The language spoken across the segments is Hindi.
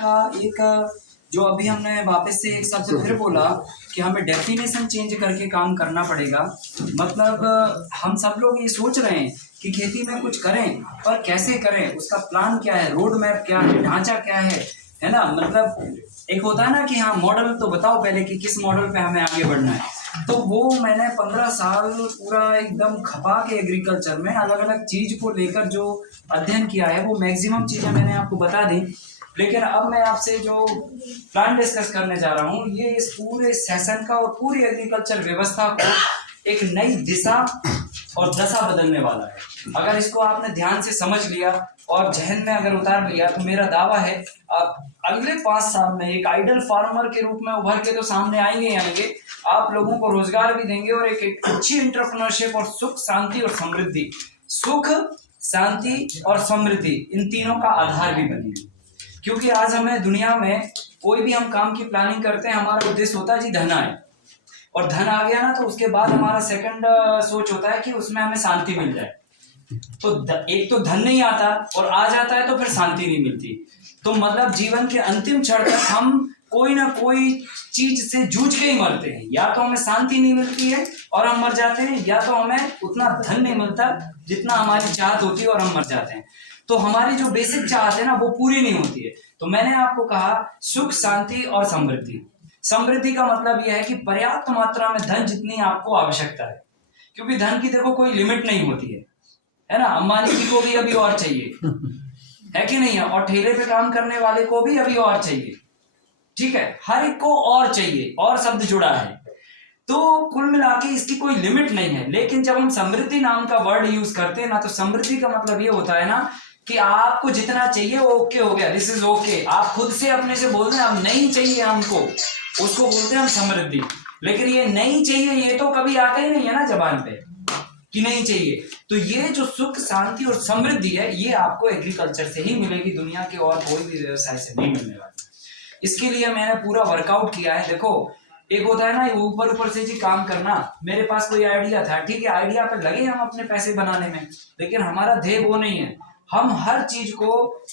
चाहूंगा एक जो अभी हमने वापस से एक शब्द फिर बोला कि हमें डेफिनेशन चेंज करके काम करना पड़ेगा। मतलब हम सब लोग ये सोच रहे हैं कि खेती में कुछ करें, पर कैसे करें, उसका प्लान क्या है, रोड मैप क्या है, ढांचा क्या है ना। मतलब एक होता है ना कि हाँ मॉडल तो बताओ पहले कि किस मॉडल पे हमें आगे बढ़ना है। तो वो मैंने 15 साल पूरा एकदम खपा के एग्रीकल्चर में अलग अलग चीज को लेकर जो अध्ययन किया है वो मैक्सिमम चीजें मैंने आपको बता दी। लेकिन अब मैं आपसे जो प्लान डिस्कस करने जा रहा हूँ ये इस पूरे सेशन का और पूरी एग्रीकल्चर व्यवस्था को एक नई दिशा और दशा बदलने वाला है। अगर इसको आपने ध्यान से समझ लिया और जहन में अगर उतार लिया तो मेरा दावा है आप अगले 5 साल में एक आइडल फार्मर के रूप में उभर के तो सामने आएंगे ही आएंगे। आप लोगों को रोजगार भी देंगे और एक अच्छी एंटरप्रेन्योरशिप और सुख शांति और समृद्धि, सुख शांति और समृद्धि इन तीनों का आधार भी बनेगी। क्योंकि आज हमें दुनिया में कोई भी हम काम की प्लानिंग करते हैं हमारा उद्देश्य होता है जी धन आए, और धन आ गया ना तो उसके बाद हमारा सेकंड सोच होता है कि उसमें हमें शांति मिल जाए। तो एक तो धन नहीं आता और आ जाता है तो फिर शांति नहीं मिलती। तो मतलब जीवन के अंतिम क्षण तक हम कोई ना कोई चीज से जूझ के ही मरते हैं। या तो हमें शांति नहीं मिलती है और हम मर जाते हैं, या तो हमें उतना धन नहीं मिलता जितना हमारी चाहत होती है और हम मर जाते हैं। तो हमारी जो बेसिक चाहत है ना वो पूरी नहीं होती है। तो मैंने आपको कहा सुख शांति और समृद्धि। समृद्धि का मतलब यह है कि पर्याप्त मात्रा में धन जितनी आपको आवश्यकता है, क्योंकि धन की देखो कोई लिमिट नहीं होती है ना। अंबानी जी को भी अभी और चाहिए है कि नहीं है, और ठेले पे काम करने वाले को भी अभी और चाहिए। ठीक है, हर एक को और चाहिए, और शब्द जुड़ा है। तो कुल मिला के इसकी कोई लिमिट नहीं है। लेकिन जब हम समृद्धि नाम का वर्ड यूज करते हैं ना, तो समृद्धि का मतलब ये होता है ना कि आपको जितना चाहिए वो ओके हो गया, दिस इज ओके। आप खुद से अपने से बोल रहे हैं अब नहीं चाहिए हमको, उसको बोलते हैं हम समृद्धि। लेकिन ये नहीं चाहिए ये तो कभी आता ही नहीं है ना जबान पे कि नहीं चाहिए। तो ये जो सुख शांति और समृद्धि है ये आपको एग्रीकल्चर से ही मिलेगी, दुनिया के और कोई भी व्यवसाय से नहीं मिलने वाली। इसके लिए मैंने पूरा वर्कआउट किया है। देखो एक होता है ना ऊपर ऊपर से जी काम करना, मेरे पास कोई आइडिया था, ठीक है आइडिया पे लगे हम अपने पैसे बनाने में, लेकिन हमारा ध्येय वो नहीं है। हम हर चीज को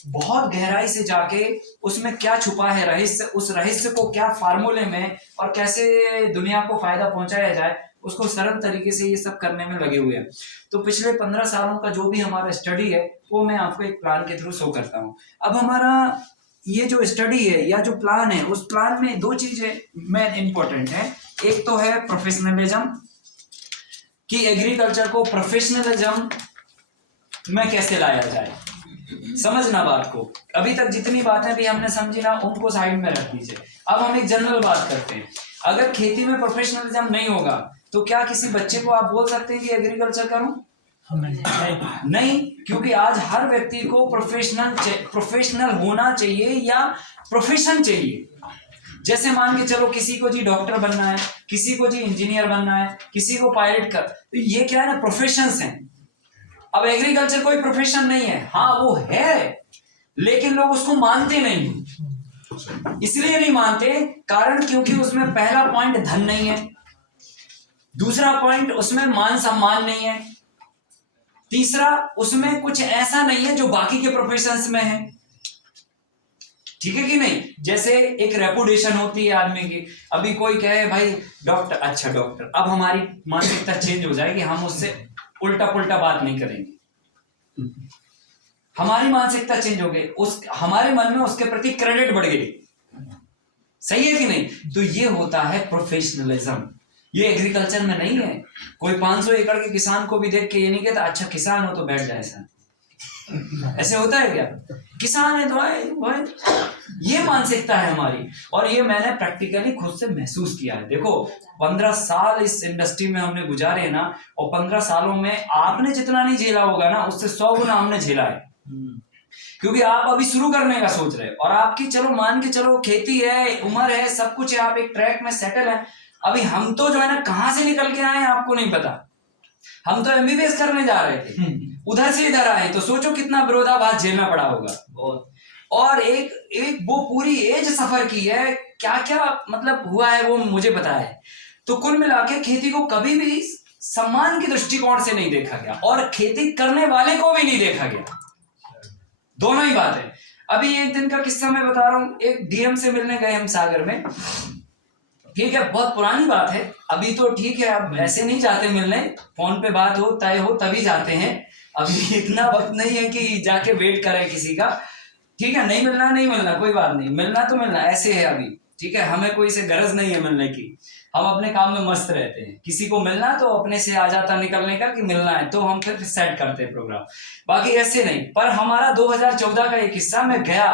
बहुत गहराई से जाके उसमें क्या छुपा है रहस्य, उस रहस्य को क्या फार्मूले में और कैसे दुनिया को फायदा पहुंचाया जाए उसको सरल तरीके से ये सब करने में लगे हुए हैं। तो पिछले 15 सालों का जो भी हमारा स्टडी है वो मैं आपको एक प्लान के थ्रू शो करता हूँ। अब हमारा ये जो स्टडी है या जो प्लान है उस प्लान में 2 चीजें मेन इंपॉर्टेंट है। एक तो है प्रोफेशनलिज्म, कि एग्रीकल्चर को प्रोफेशनलिज्म में कैसे लाया जाए। समझना बात को, अभी तक जितनी बातें भी हमने समझी ना उनको साइड में रख दीजिए। अब हम एक जनरल बात करते हैं। अगर खेती में प्रोफेशनलिज्म नहीं होगा तो क्या किसी बच्चे को आप बोल सकते हैं कि एग्रीकल्चर करूं? नहीं, क्योंकि आज हर व्यक्ति को प्रोफेशनल होना चाहिए या प्रोफेशन चाहिए। जैसे मान के चलो किसी को जी डॉक्टर बनना है, किसी को जी इंजीनियर बनना है, किसी को पायलट कर, तो ये क्या है ना प्रोफेशंस हैं। अब एग्रीकल्चर कोई प्रोफेशन नहीं है, हाँ वो है लेकिन लोग उसको मानते नहीं। इसलिए नहीं मानते कारण क्योंकि उसमें पहला पॉइंट धन नहीं है, दूसरा पॉइंट उसमें मान सम्मान नहीं है, तीसरा उसमें कुछ ऐसा नहीं है जो बाकी के प्रोफेशंस में है। ठीक है कि नहीं? जैसे एक रेपुटेशन होती है आदमी की। अभी कोई कहे भाई डॉक्टर, अच्छा डॉक्टर, अब हमारी मानसिकता चेंज हो जाएगी, हम उससे उल्टा पुल्टा बात नहीं करेंगे। हमारी मानसिकता चेंज हो गई, उस हमारे मन में उसके प्रति क्रेडिट बढ़ गई। सही है कि नहीं? तो ये होता है प्रोफेशनलिज्म। ये एग्रीकल्चर में नहीं है। कोई 500 एकड़ के किसान को भी देख के ये नहीं कहता अच्छा किसान हो तो बैठ जाए ऐसा। ऐसे होता है क्या? किसान है तो भाई, ये मानसिकता है हमारी। और ये मैंने प्रैक्टिकली खुद से महसूस किया है। देखो 15 साल इस इंडस्ट्री में हमने गुजारे हैं ना, और 15 सालों में आपने जितना नहीं झेला होगा ना उससे 100 गुना हमने झेला है। क्योंकि आप अभी शुरू करने का सोच रहे हैं और आपकी चलो मान के चलो खेती है, उम्र है, सब कुछ है, आप एक ट्रैक में सेटल है। अभी हम तो जो है ना कहां से निकल के आए आपको नहीं पता। हम तो एमबीबीएस करने जा रहे थे, उधर से इधर आए, तो सोचो कितना विरोधाभास झेलना पड़ा होगा बहुत। और एक वो पूरी एज सफर की है, क्या क्या मतलब हुआ है वो मुझे पता है। तो कुल मिला के खेती को कभी भी सम्मान के दृष्टिकोण से नहीं देखा गया और खेती करने वाले को भी नहीं देखा गया। दोनों ही बात है। अभी एक दिन का किस्सा मैं बता रहा हूँ। एक डीएम से मिलने गए हम सागर में, ठीक है, बहुत पुरानी बात है, अभी तो ठीक है, अब ऐसे नहीं जाते मिलने, फोन पे बात हो तय हो तभी जाते हैं। अभी इतना वक्त नहीं है कि जाके वेट करें किसी का, ठीक है, नहीं मिलना कोई बात नहीं, मिलना तो मिलना, ऐसे है अभी, ठीक है, हमें कोई से गरज नहीं है मिलने की, हम अपने काम में मस्त रहते हैं। किसी को मिलना तो अपने से आ जाता निकलने का कि मिलना है तो हम फिर सेट करते हैं प्रोग्राम, बाकी ऐसे नहीं। पर हमारा 2014 का एक किस्सा, मैं गया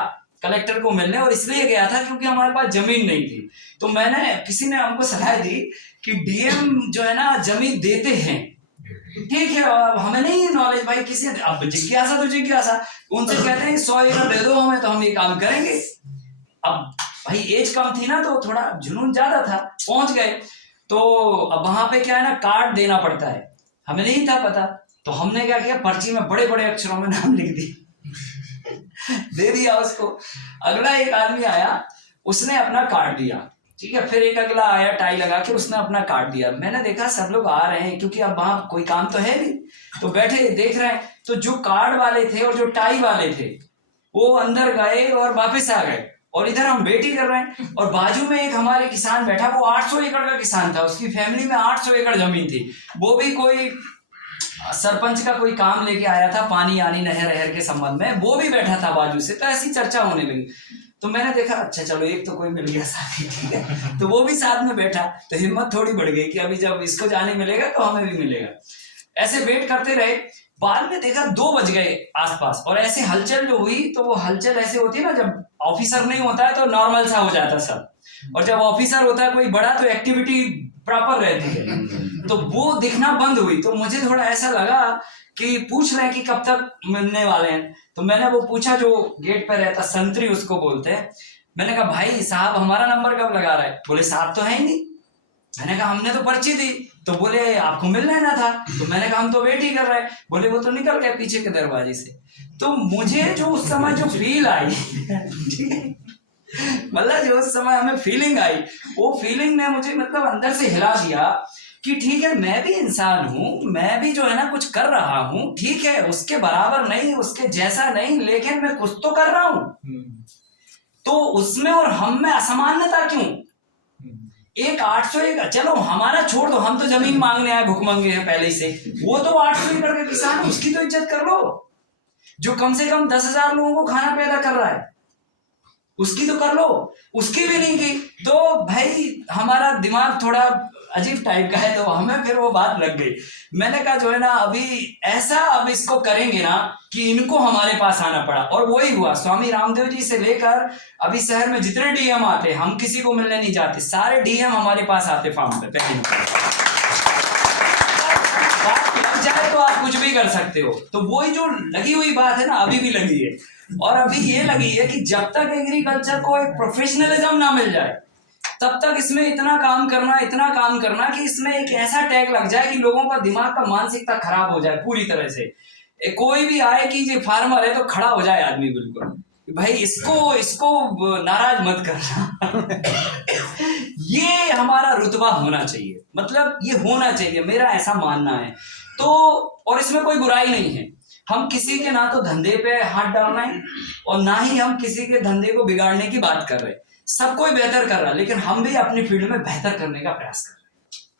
कलेक्टर को मिलने, और इसलिए गया था क्योंकि हमारे पास जमीन नहीं थी। तो मैंने, किसी ने हमको सलाह दी कि डीएम जो है ना जमीन देते हैं, ठीक है, अब हमें नहीं नॉलेज भाई, किसी अब जिज्ञासा तो जिज्ञासा, उनसे कहते हैं 100 एकड़ दे दो हमें तो हम ये काम करेंगे। अब भाई एज कम थी ना तो थोड़ा जुनून ज्यादा था, पहुंच गए। तो अब वहां पे क्या है ना, कार्ड देना पड़ता है, हमें नहीं था पता, तो हमने क्या किया, पर्ची में बड़े बड़े अक्षरों में नाम लिख दी दे दिया उसको। अगला एक आदमी आया, उसने अपना कार्ड दिया, ठीक है, फिर एक अगला आया टाई लगा के, उसने अपना कार्ड दिया। मैंने देखा सब लोग आ रहे हैं क्योंकि अब वहां कोई काम तो है नहीं, तो बैठे देख रहे हैं। तो जो कार्ड वाले थे और जो टाई वाले थे वो अंदर गए और वापस आ गए, और इधर हम वेट ही कर रहे हैं। और बाजू में एक हमारे किसान बैठा, वो 800 एकड़ का किसान था, उसकी फैमिली में 800 एकड़ जमीन थी, वो भी कोई सरपंच का कोई काम लेके आया था, पानी यानी नहर वहर के संबंध में, वो भी बैठा था बाजू से, तो ऐसी चर्चा होने लगी। तो मैंने देखा अच्छा चलो एक तो कोई मिल गया साथी, ठीक है, तो वो भी साथ में बैठा, तो हिम्मत थोड़ी बढ़ गई कि अभी जब इसको जाने मिलेगा तो हमें भी मिलेगा। ऐसे वेट करते रहे, बाद में देखा 2 बज गए आसपास, और ऐसे हलचल जो हुई, तो वो हलचल ऐसे होती है ना, जब ऑफिसर नहीं होता है तो नॉर्मल सा हो जाता सब, और जब ऑफिसर होता है कोई बड़ा तो एक्टिविटी प्रॉपर रहती है, तो वो दिखना बंद हुई। तो मुझे थोड़ा ऐसा लगा कि पूछ रहे हैं कि कब तक मिलने वाले हैं, तो मैंने वो पूछा जो गेट पर रहता, संतरी उसको बोलते हैं, मैंने कहा भाई साहब हमारा नंबर कब लगा रहा है? बोले साहब तो है ही नहीं। मैंने कहा हमने तो पर्ची दी, तो बोले आपको मिल लेना था, तो मैंने कहा हम तो वेट ही कर रहे हैं, बोले वो तो निकल गए पीछे के दरवाजे से। तो मुझे जो उस समय जो फील आई मतलब जो उस समय हमें फीलिंग आई, वो फीलिंग ने मुझे मतलब अंदर से हिला दिया कि ठीक है मैं भी इंसान हूं, मैं भी जो है ना कुछ कर रहा हूं, ठीक है उसके बराबर नहीं, उसके जैसा नहीं, लेकिन मैं कुछ तो कर रहा हूं। तो उसमें और हम में असमानता क्यों? एक 800 एकड़, चलो हमारा छोड़ दो, हम तो जमीन मांगने आए, भुखमंगे हैं पहले से, वो तो 800 एकड़ का किसान, उसकी तो इज्जत कर लो। जो कम से कम 10,000 लोगों को खाना पैदा कर रहा है, उसकी तो कर लो, उसकी भी नहीं की। तो भाई हमारा दिमाग थोड़ा अजीब टाइप का है, तो हमें फिर वो बात लग गई। मैंने कहा जो है ना अभी ऐसा अब इसको करेंगे ना कि इनको हमारे पास आना पड़ा, और वही हुआ। स्वामी रामदेव जी से लेकर अभी शहर में जितने डीएम आते, हम किसी को मिलने नहीं जाते, सारे डीएम हमारे पास आते फार्म पे। पहले बात लग जाए तो आप कुछ भी कर सकते हो, तो वही जो लगी हुई बात है ना, अभी भी लगी है। और अभी ये लगी है कि जब तक एग्रीकल्चर को एक प्रोफेशनलिज्म ना मिल जाए, तब तक इसमें इतना काम करना कि इसमें एक ऐसा टैग लग जाए कि लोगों का दिमाग का मानसिकता खराब हो जाए पूरी तरह से। कोई भी आए कि ये फार्मर है तो खड़ा हो जाए आदमी बिल्कुल, भाई इसको नाराज मत करना ये हमारा रुतबा होना चाहिए, मतलब ये होना चाहिए, मेरा ऐसा मानना है। तो और इसमें कोई बुराई नहीं है, हम किसी के ना तो धंधे पे हाथ डालना है और ना ही हम किसी के धंधे को बिगाड़ने की बात कर रहे हैं। सब कोई बेहतर कर रहा है, लेकिन हम भी अपनी फील्ड में बेहतर करने का प्रयास कर रहे हैं,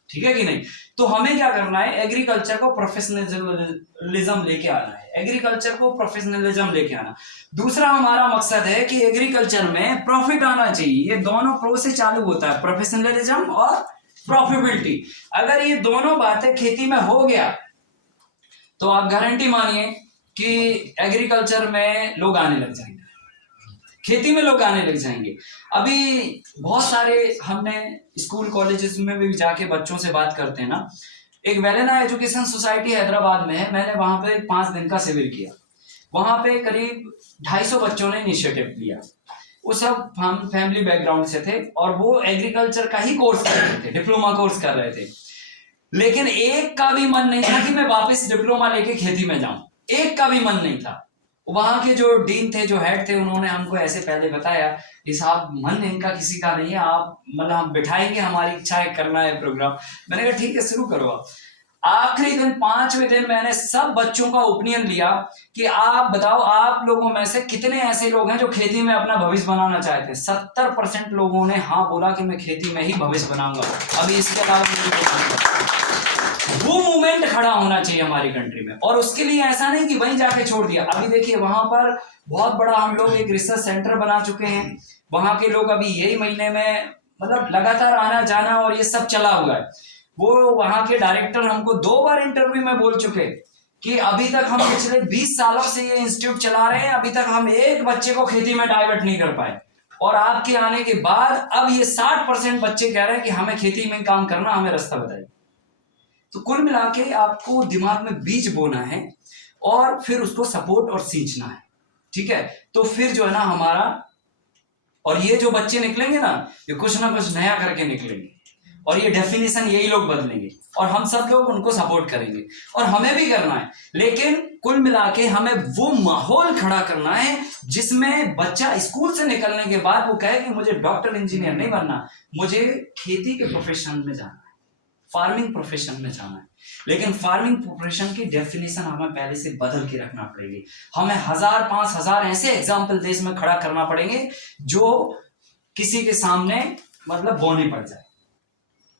ठीक है कि नहीं? तो हमें क्या करना है, एग्रीकल्चर को प्रोफेशनलिज्म लेके आना है, एग्रीकल्चर को प्रोफेशनलिज्म लेके आना। दूसरा हमारा मकसद है कि एग्रीकल्चर में प्रॉफिट आना चाहिए। ये दोनों प्रो से चालू होता है, प्रोफेशनलिज्म और प्रॉफिटेबिलिटी। अगर ये दोनों बातें खेती में हो गया तो आप गारंटी मानिए कि एग्रीकल्चर में लोग आने लग जाएंगे, खेती में लोग आने लग जाएंगे। अभी बहुत सारे हमने स्कूल कॉलेजेस में भी जाके बच्चों से बात करते हैं ना, एक वेलेना एजुकेशन सोसाइटी हैदराबाद में है, मैंने वहां पे 5 दिन का शिविर किया। वहां पे करीब 250 बच्चों ने इनिशिएटिव लिया। वो सब हम फैमिली बैकग्राउंड से थे और वो एग्रीकल्चर का ही कोर्स कर रहे थे, डिप्लोमा कोर्स कर रहे थे, लेकिन एक का भी मन नहीं था कि मैं वापस डिप्लोमा लेके खेती में जाऊं, एक का भी मन नहीं था। वहां के जो डीन थे, जो हेड थे, उन्होंने हमको ऐसे पहले बताया कि साहब मन इनका किसी का नहीं है, आप मतलब हम बिठाएंगे, हमारी इच्छा है करना है प्रोग्राम। मैंने कहा ठीक है शुरू करो आप। आखिरी दिन 5वें दिन मैंने सब बच्चों का ओपिनियन लिया कि आप बताओ, आप लोगों में से कितने ऐसे लोग हैं जो खेती में अपना भविष्य बनाना चाहते हैं। 70% लोगों ने हाँ बोला कि मैं खेती में ही भविष्य बनाऊंगा, अभी इसके अलावा वो मूवमेंट खड़ा होना चाहिए हमारी कंट्री में। और उसके लिए ऐसा नहीं कि वहीं जाके छोड़ दिया। अभी देखिए वहां पर बहुत बड़ा हम लोग एक रिसर्च सेंटर बना चुके हैं, वहां के लोग अभी यही महीने में मतलब लगातार आना जाना और ये सब चला हुआ है। वो वहां के डायरेक्टर हमको 2 बार इंटरव्यू में बोल चुके कि अभी तक हम पिछले 20 सालों से ये इंस्टीट्यूट चला रहे हैं, अभी तक हम एक बच्चे को खेती में डाइवर्ट नहीं कर पाए, और आपके आने के बाद अब ये 60% बच्चे कह रहे हैं कि हमें खेती में काम करना, हमें रास्ता बताइए। तो कुल मिला के आपको दिमाग में बीज बोना है और फिर उसको सपोर्ट और सींचना है, ठीक है। तो फिर जो है ना हमारा, और ये जो बच्चे निकलेंगे ना, ये कुछ ना कुछ नया करके निकलेंगे, और ये डेफिनेशन यही लोग बदलेंगे, और हम सब लोग उनको सपोर्ट करेंगे, और हमें भी करना है। लेकिन कुल मिला के हमें वो माहौल खड़ा करना है जिसमें बच्चा स्कूल से निकलने के बाद वो कहे कि मुझे डॉक्टर इंजीनियर नहीं बनना, मुझे खेती के प्रोफेशन में जाना है, फार्मिंग प्रोफेशन में जाना है। लेकिन फार्मिंग प्रोफेशन की डेफिनेशन हमें पहले से बदल के रखना पड़ेगी। हमें 1000 5000 ऐसे एग्जाम्पल देश में खड़ा करना पड़ेंगे जो किसी के सामने मतलब बोने पड़ जाए,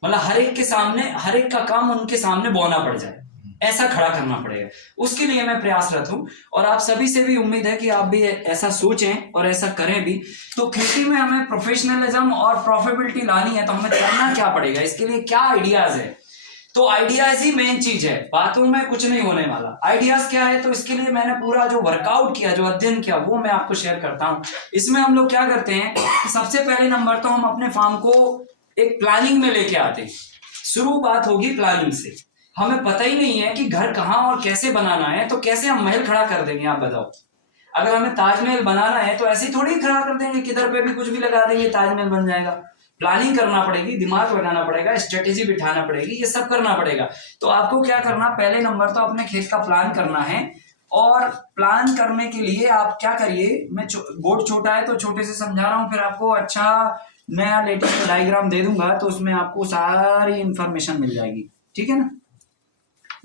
मतलब हर एक के सामने, हर एक का काम उनके सामने बोना पड़ जाए, ऐसा खड़ा करना पड़ेगा। उसके लिए मैं प्रयासरत हूं, और आप सभी से भी उम्मीद है कि आप भी ऐसा सोचें और ऐसा करें भी। तो खेती में हमें प्रोफेशनलिज्म और प्रॉफिटेबिलिटी लानी है, तो हमें करना क्या पड़ेगा, इसके लिए क्या आइडियाज है। तो आइडियाज ही मेन चीज है, बातों में कुछ नहीं होने वाला। आइडियाज क्या है, तो इसके लिए मैंने पूरा जो वर्कआउट किया, जो अध्ययन किया, वो मैं आपको शेयर करता हूं। इसमें हम लोग क्या करते हैं, सबसे पहले नंबर तो हम अपने फार्म को एक प्लानिंग में लेके आते हैं। शुरू बात होगी प्लानिंग से। हमें पता ही नहीं है कि घर कहाँ और कैसे बनाना है, तो कैसे हम महल खड़ा कर देंगे, आप बताओ। अगर हमें ताजमहल बनाना है तो ऐसे ही थोड़ी खड़ा कर देंगे, किधर पे भी कुछ भी लगा देंगे ताजमहल बन जाएगा। प्लानिंग करना पड़ेगी, दिमाग लगाना पड़ेगा, स्ट्रेटेजी बिठाना पड़ेगी, ये सब करना पड़ेगा। तो आपको क्या करना, पहले नंबर तो अपने खेत का प्लान करना है। और प्लान करने के लिए आप क्या करिए, मैं बोर्ड छोटा है तो छोटे से समझा रहा हूँ, फिर आपको अच्छा नया लेटेस्ट डायग्राम दे दूंगा तो उसमें आपको सारी इंफॉर्मेशन मिल जाएगी, ठीक है ना।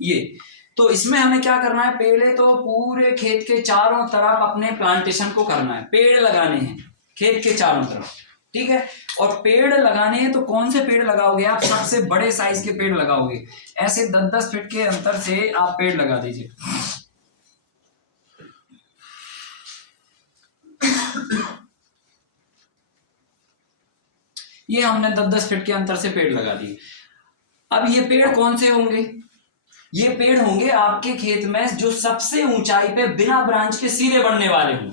ये तो इसमें हमें क्या करना है, पहले तो पूरे खेत के चारों तरफ अपने प्लांटेशन को करना है, पेड़ लगाने हैं खेत के चारों तरफ, ठीक है। और पेड़ लगाने हैं तो कौन से पेड़ लगाओगे आप, सबसे बड़े साइज के पेड़ लगाओगे, ऐसे 10-10 फीट के अंतर से आप पेड़ लगा दीजिए। ये हमने 10-10 फीट के अंतर से पेड़ लगा दिए। अब ये पेड़ कौन से होंगे, ये पेड़ होंगे आपके खेत में जो सबसे ऊंचाई पे बिना ब्रांच के सीधे बढ़ने वाले हों,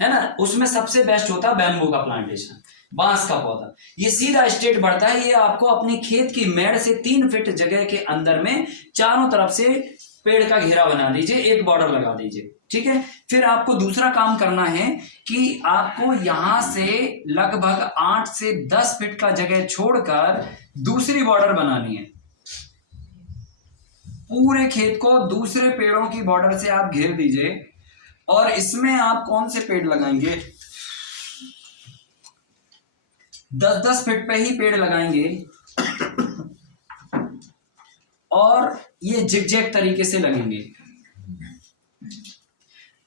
है ना। उसमें सबसे बेस्ट होता है बैम्बू का प्लांटेशन, बांस का पौधा। ये सीधा स्ट्रेट बढ़ता है। ये आपको अपनी खेत की मेड़ से 3 फीट जगह के अंदर में चारों तरफ से पेड़ का घेरा बना दीजिए, एक बॉर्डर लगा दीजिए, ठीक है। फिर आपको दूसरा काम करना है कि आपको यहां से लगभग 8 से 10 फीट का जगह छोड़कर दूसरी बॉर्डर बनानी है। पूरे खेत को दूसरे पेड़ों की बॉर्डर से आप घेर दीजिए, और इसमें आप कौन से पेड़ लगाएंगे, 10-10 फीट पे ही पेड़ लगाएंगे, और ये जिगजैग तरीके से लगेंगे,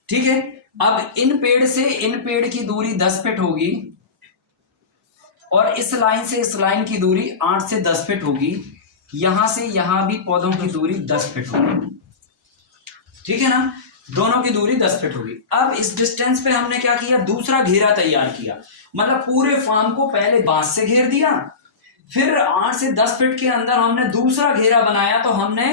ठीक है। अब इन पेड़ से इन पेड़ की दूरी 10 फीट होगी, और इस लाइन से इस लाइन की दूरी 8 से 10 फीट होगी। यहां से यहां भी पौधों की दूरी 10 फीट होगी, ठीक है ना। दोनों की दूरी 10 फीट होगी। अब इस डिस्टेंस पे हमने क्या किया, दूसरा घेरा तैयार किया, मतलब पूरे फार्म को पहले बांस से घेर दिया, फिर 8 से 10 फीट के अंदर हमने दूसरा घेरा बनाया, तो हमने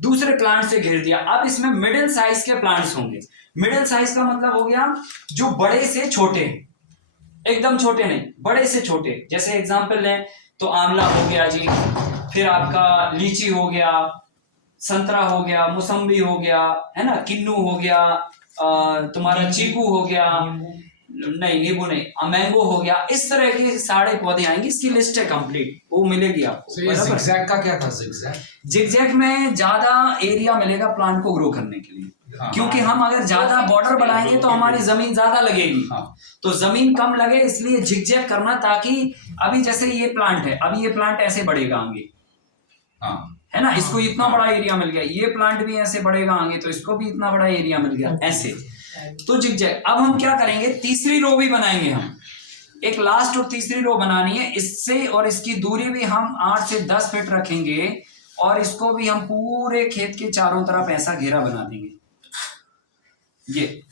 दूसरे प्लांट से घेर दिया। अब इसमें मिडिल साइज के प्लांट्स होंगे। मिडिल साइज का मतलब हो गया जो बड़े से छोटे, एकदम छोटे नहीं, बड़े से छोटे। जैसे एग्जांपल लें तो आंवला हो गया जी, फिर आपका लीची हो गया, संतरा हो गया, मौसम्बी हो गया, है ना, किन्नू हो गया, तुम्हारा चीकू हो गया, नहीं नींबू नहीं, मैंगो हो गया। इस तरह के सारे पौधे आएंगे। इसकी लिस्ट है कंप्लीट, वो मिलेगी आपको। जिगजैग का क्या था, जिगजैग में ज्यादा एरिया मिलेगा प्लांट को ग्रो करने के लिए। क्योंकि हम अगर ज्यादा बॉर्डर बनाएंगे तो हमारी जमीन ज्यादा लगेगी, तो जमीन कम लगे, इसलिए जिगजैग करना, ताकि अभी जैसे ये प्लांट है, अभी ये प्लांट ऐसे बढ़ेगा आगे, है ना, इसको इतना बड़ा एरिया मिल गया, ये प्लांट भी ऐसे बढ़ेगा आगे तो इसको भी इतना बड़ा एरिया मिल गया ऐसे। तो जिगजैग। अब हम क्या करेंगे, तीसरी रो भी बनाएंगे हम, एक लास्ट और तीसरी रो बनानी है। इससे और इसकी दूरी भी हम 8 से 10 फीट रखेंगे और इसको भी हम पूरे खेत के चारों तरफ ऐसा घेरा बना देंगे, ये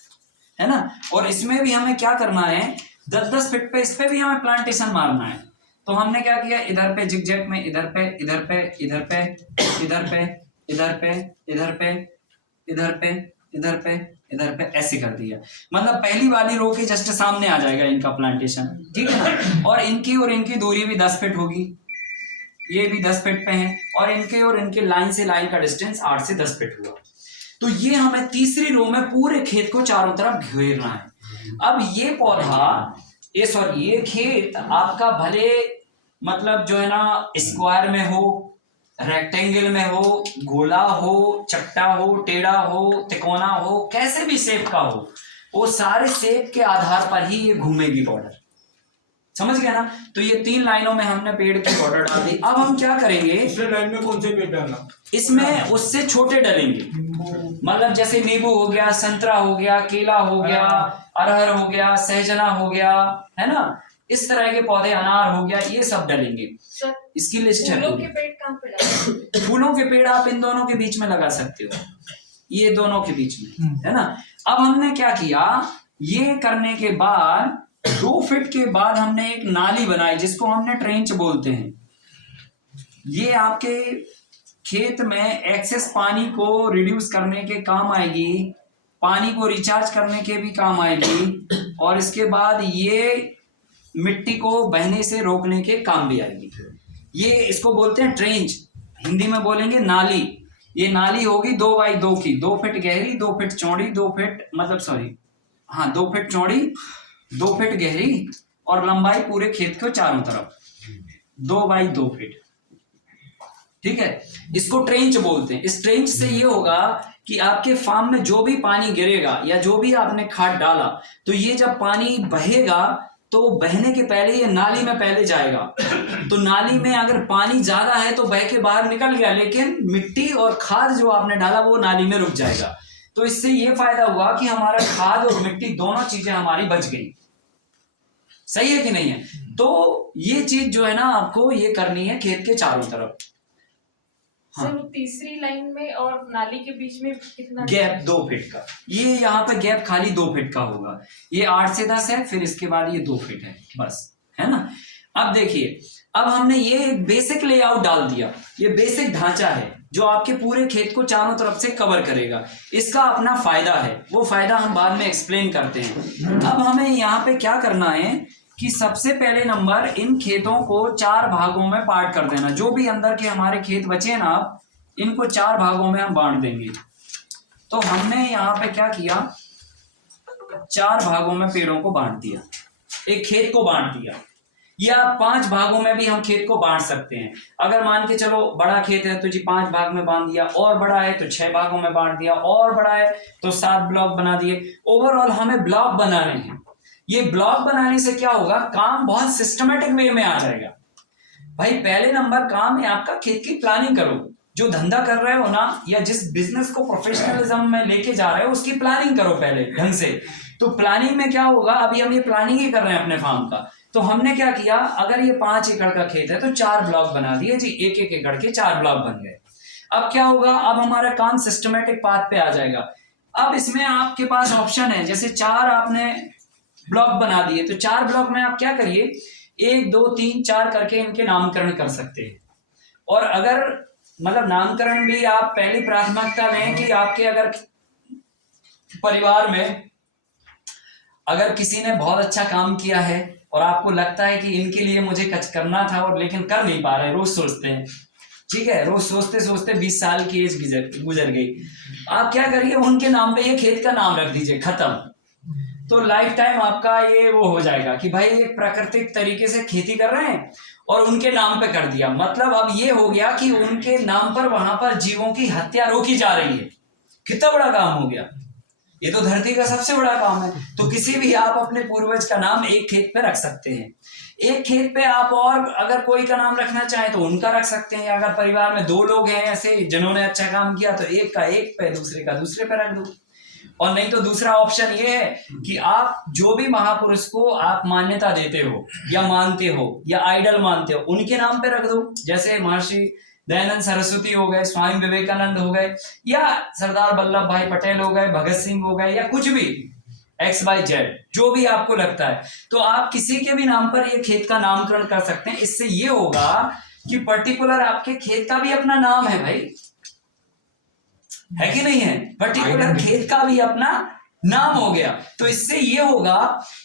है ना। और इसमें भी हमें क्या करना है, 10-10 फीट पे इस पे भी हमें प्लांटेशन मारना है। तो हमने क्या किया, इधर पे जिगजैग में, इधर पे, इधर पे, इधर पे, इधर पे, इधर पे, इधर पे, इधर पे, इधर पे, इधर पे, ऐसे कर दिया। मतलब पहली वाली रो के जस्ट सामने आ जाएगा इनका प्लांटेशन, ठीक है ना। और इनकी दूरी भी 10 फीट होगी, ये भी 10 फीट पे है, और इनके लाइन से लाइन का डिस्टेंस 8 से 10 फीट हुआ। तो ये हमें तीसरी रो में पूरे खेत को चारों तरफ घेरना है। अब ये पौधा, ये खेत आपका भले मतलब जो है ना स्क्वायर में हो, रेक्टेंगल में हो, गोला हो, चट्टा हो, टेढ़ा हो, तिकोना हो, कैसे भी शेप का हो, वो सारे शेप के आधार पर ही ये घूमेगी बॉर्डर, समझ गया ना। तो ये 3 लाइनों में हमने पेड़ की बॉर्डर डाल दी। अब हम क्या करेंगे, दूसरे लाइन में कौन से पेड़ डालना, इसमें उससे छोटे डलेंगे, मतलब जैसे नींबू हो गया, संतरा हो गया, केला हो गया, अरहर हो गया, सहजना हो गया, है ना, इस तरह के पौधे, अनार हो गया, ये सब डलेंगे। इसकी लिस्ट है। फूलों के पेड़ कहाँ पे लगाते? फूलों के पेड़ आप इन दोनों के बीच में लगा सकते हो, ये दोनों के बीच में, है ना। अब हमने क्या किया, ये करने के बाद 2 फीट के बाद हमने एक नाली बनाई जिसको हमने ट्रेंच बोलते हैं। ये आपके खेत में एक्सेस पानी को रिड्यूस करने के काम आएगी, पानी को रिचार्ज करने के भी काम आएगी, और इसके बाद ये मिट्टी को बहने से रोकने के काम भी आएगी। ये इसको बोलते हैं ट्रेंच, हिंदी में बोलेंगे नाली। ये नाली होगी 2 बाई 2 की, 2 फीट गहरी, 2 फीट चौड़ी, 2 फीट मतलब सॉरी हाँ 2 फीट चौड़ी, 2 फीट गहरी, और लंबाई पूरे खेत के चारों तरफ 2 बाई 2 फीट, ठीक है। इसको ट्रेंच बोलते हैं। इस ट्रेंच से ये होगा कि आपके फार्म में जो भी पानी गिरेगा या जो भी आपने खाद डाला, तो ये जब पानी बहेगा तो बहने के पहले ये नाली में पहले जाएगा। तो नाली में अगर पानी ज्यादा है तो बह के बाहर निकल गया, लेकिन मिट्टी और खाद जो आपने डाला वो नाली में रुक जाएगा। तो इससे ये फायदा हुआ कि हमारा खाद और मिट्टी दोनों चीजें हमारी बच गई। सही है कि नहीं है। तो ये चीज जो है ना आपको ये करनी है खेत के चारों तरफ। हाँ। सर, तीसरी लाइन में और नाली के बीच में कितना गैप 2 फीट का, ये यहाँ पे गैप खाली 2 फीट का होगा। ये 8 से 10 है, फिर इसके बाद ये 2 फीट है बस, है ना। अब देखिए, अब हमने ये बेसिक लेआउट डाल दिया, ये बेसिक ढांचा है जो आपके पूरे खेत को चारों तरफ से कवर करेगा। इसका अपना फायदा है, वो फायदा हम बाद में एक्सप्लेन करते हैं। अब हमें यहाँ पे क्या करना है कि सबसे पहले नंबर, इन खेतों को 4 भागों में पार्ट कर देना। जो भी अंदर के हमारे खेत बचे ना, इनको 4 भागों में हम बांट देंगे। तो हमने यहाँ पे क्या किया, 4 भागों में पेड़ों को बांट दिया, एक खेत को बांट दिया, या 5 भागों में भी हम खेत को बांट सकते हैं। अगर मान के चलो बड़ा खेत है तो जी 5 भाग में बांट दिया, और बड़ा है तो 6 भागों में बांट दिया, और बड़ा है तो 7 ब्लॉक बना दिए। ओवरऑल हमें ब्लॉक बनाने हैं। ये ब्लॉक बनाने से क्या होगा, काम बहुत सिस्टमेटिक वे में आ जाएगा। भाई पहले नंबर काम है आपका खेत की प्लानिंग करो। जो धंधा कर रहे हो ना, या जिस बिजनेस को प्रोफेशनलिज्म में लेके जा रहे हो, उसकी प्लानिंग करो पहले ढंग से। तो प्लानिंग में क्या होगा, अभी हम ये प्लानिंग ही कर रहे हैं अपने फार्म का। तो हमने क्या किया, अगर ये 5 एकड़ का खेत है तो 4 ब्लॉक बना दिए जी, 1-1 एकड़ के 4 ब्लॉक बन गए। अब क्या होगा, अब हमारा काम सिस्टमेटिक पाथ पे आ जाएगा। अब इसमें आपके पास ऑप्शन है, जैसे 4 आपने ब्लॉक बना दिए, तो 4 ब्लॉक में आप क्या करिए, 1 2 3 4 करके इनके नामकरण कर सकते हैं। और अगर मतलब नामकरण भी आप पहली प्राथमिकता लें कि आपके अगर परिवार में अगर किसी ने बहुत अच्छा काम किया है और आपको लगता है कि इनके लिए मुझे कुछ करना था और लेकिन कर नहीं पा रहे, रोज सोचते हैं, ठीक है, रोज सोचते सोचते 20 साल की एज गुजर गई, आप क्या करिए, उनके नाम पे ये खेत का नाम रख दीजिए, खत्म। तो लाइफ टाइम आपका ये वो हो जाएगा कि भाई एक प्राकृतिक तरीके से खेती कर रहे हैं और उनके नाम पे कर दिया। मतलब अब ये हो गया कि उनके नाम पर वहां पर जीवों की हत्या रोकी जा रही है। कितना बड़ा काम हो गया, ये तो धरती का सबसे बड़ा काम है। तो किसी भी आप अपने पूर्वज का नाम एक खेत पे रख सकते हैं। एक खेत पे आप और अगर कोई का नाम रखना चाहें तो उनका रख सकते हैं। अगर परिवार में 2 लोग हैं ऐसे जिन्होंने अच्छा काम किया तो एक का एक पे, दूसरे का दूसरे पे रख दो। और नहीं तो दूसरा ऑप्शन ये है कि आप जो भी महापुरुष को आप मान्यता देते हो या मानते हो या आइडल मानते हो, उनके नाम पे रख दो। जैसे महर्षि दयानंद सरस्वती हो गए, स्वामी विवेकानंद हो गए, या सरदार वल्लभ भाई पटेल हो गए, भगत सिंह हो गए, या कुछ भी XYZ जो भी आपको लगता है, तो आप किसी के भी नाम पर ये खेत का नामकरण कर सकते हैं। इससे ये होगा कि पर्टिकुलर आपके खेत का भी अपना नाम है भाई, है कि नहीं है? पर्टिकुलर खेत का भी अपना नाम हो गया। तो इससे ये होगा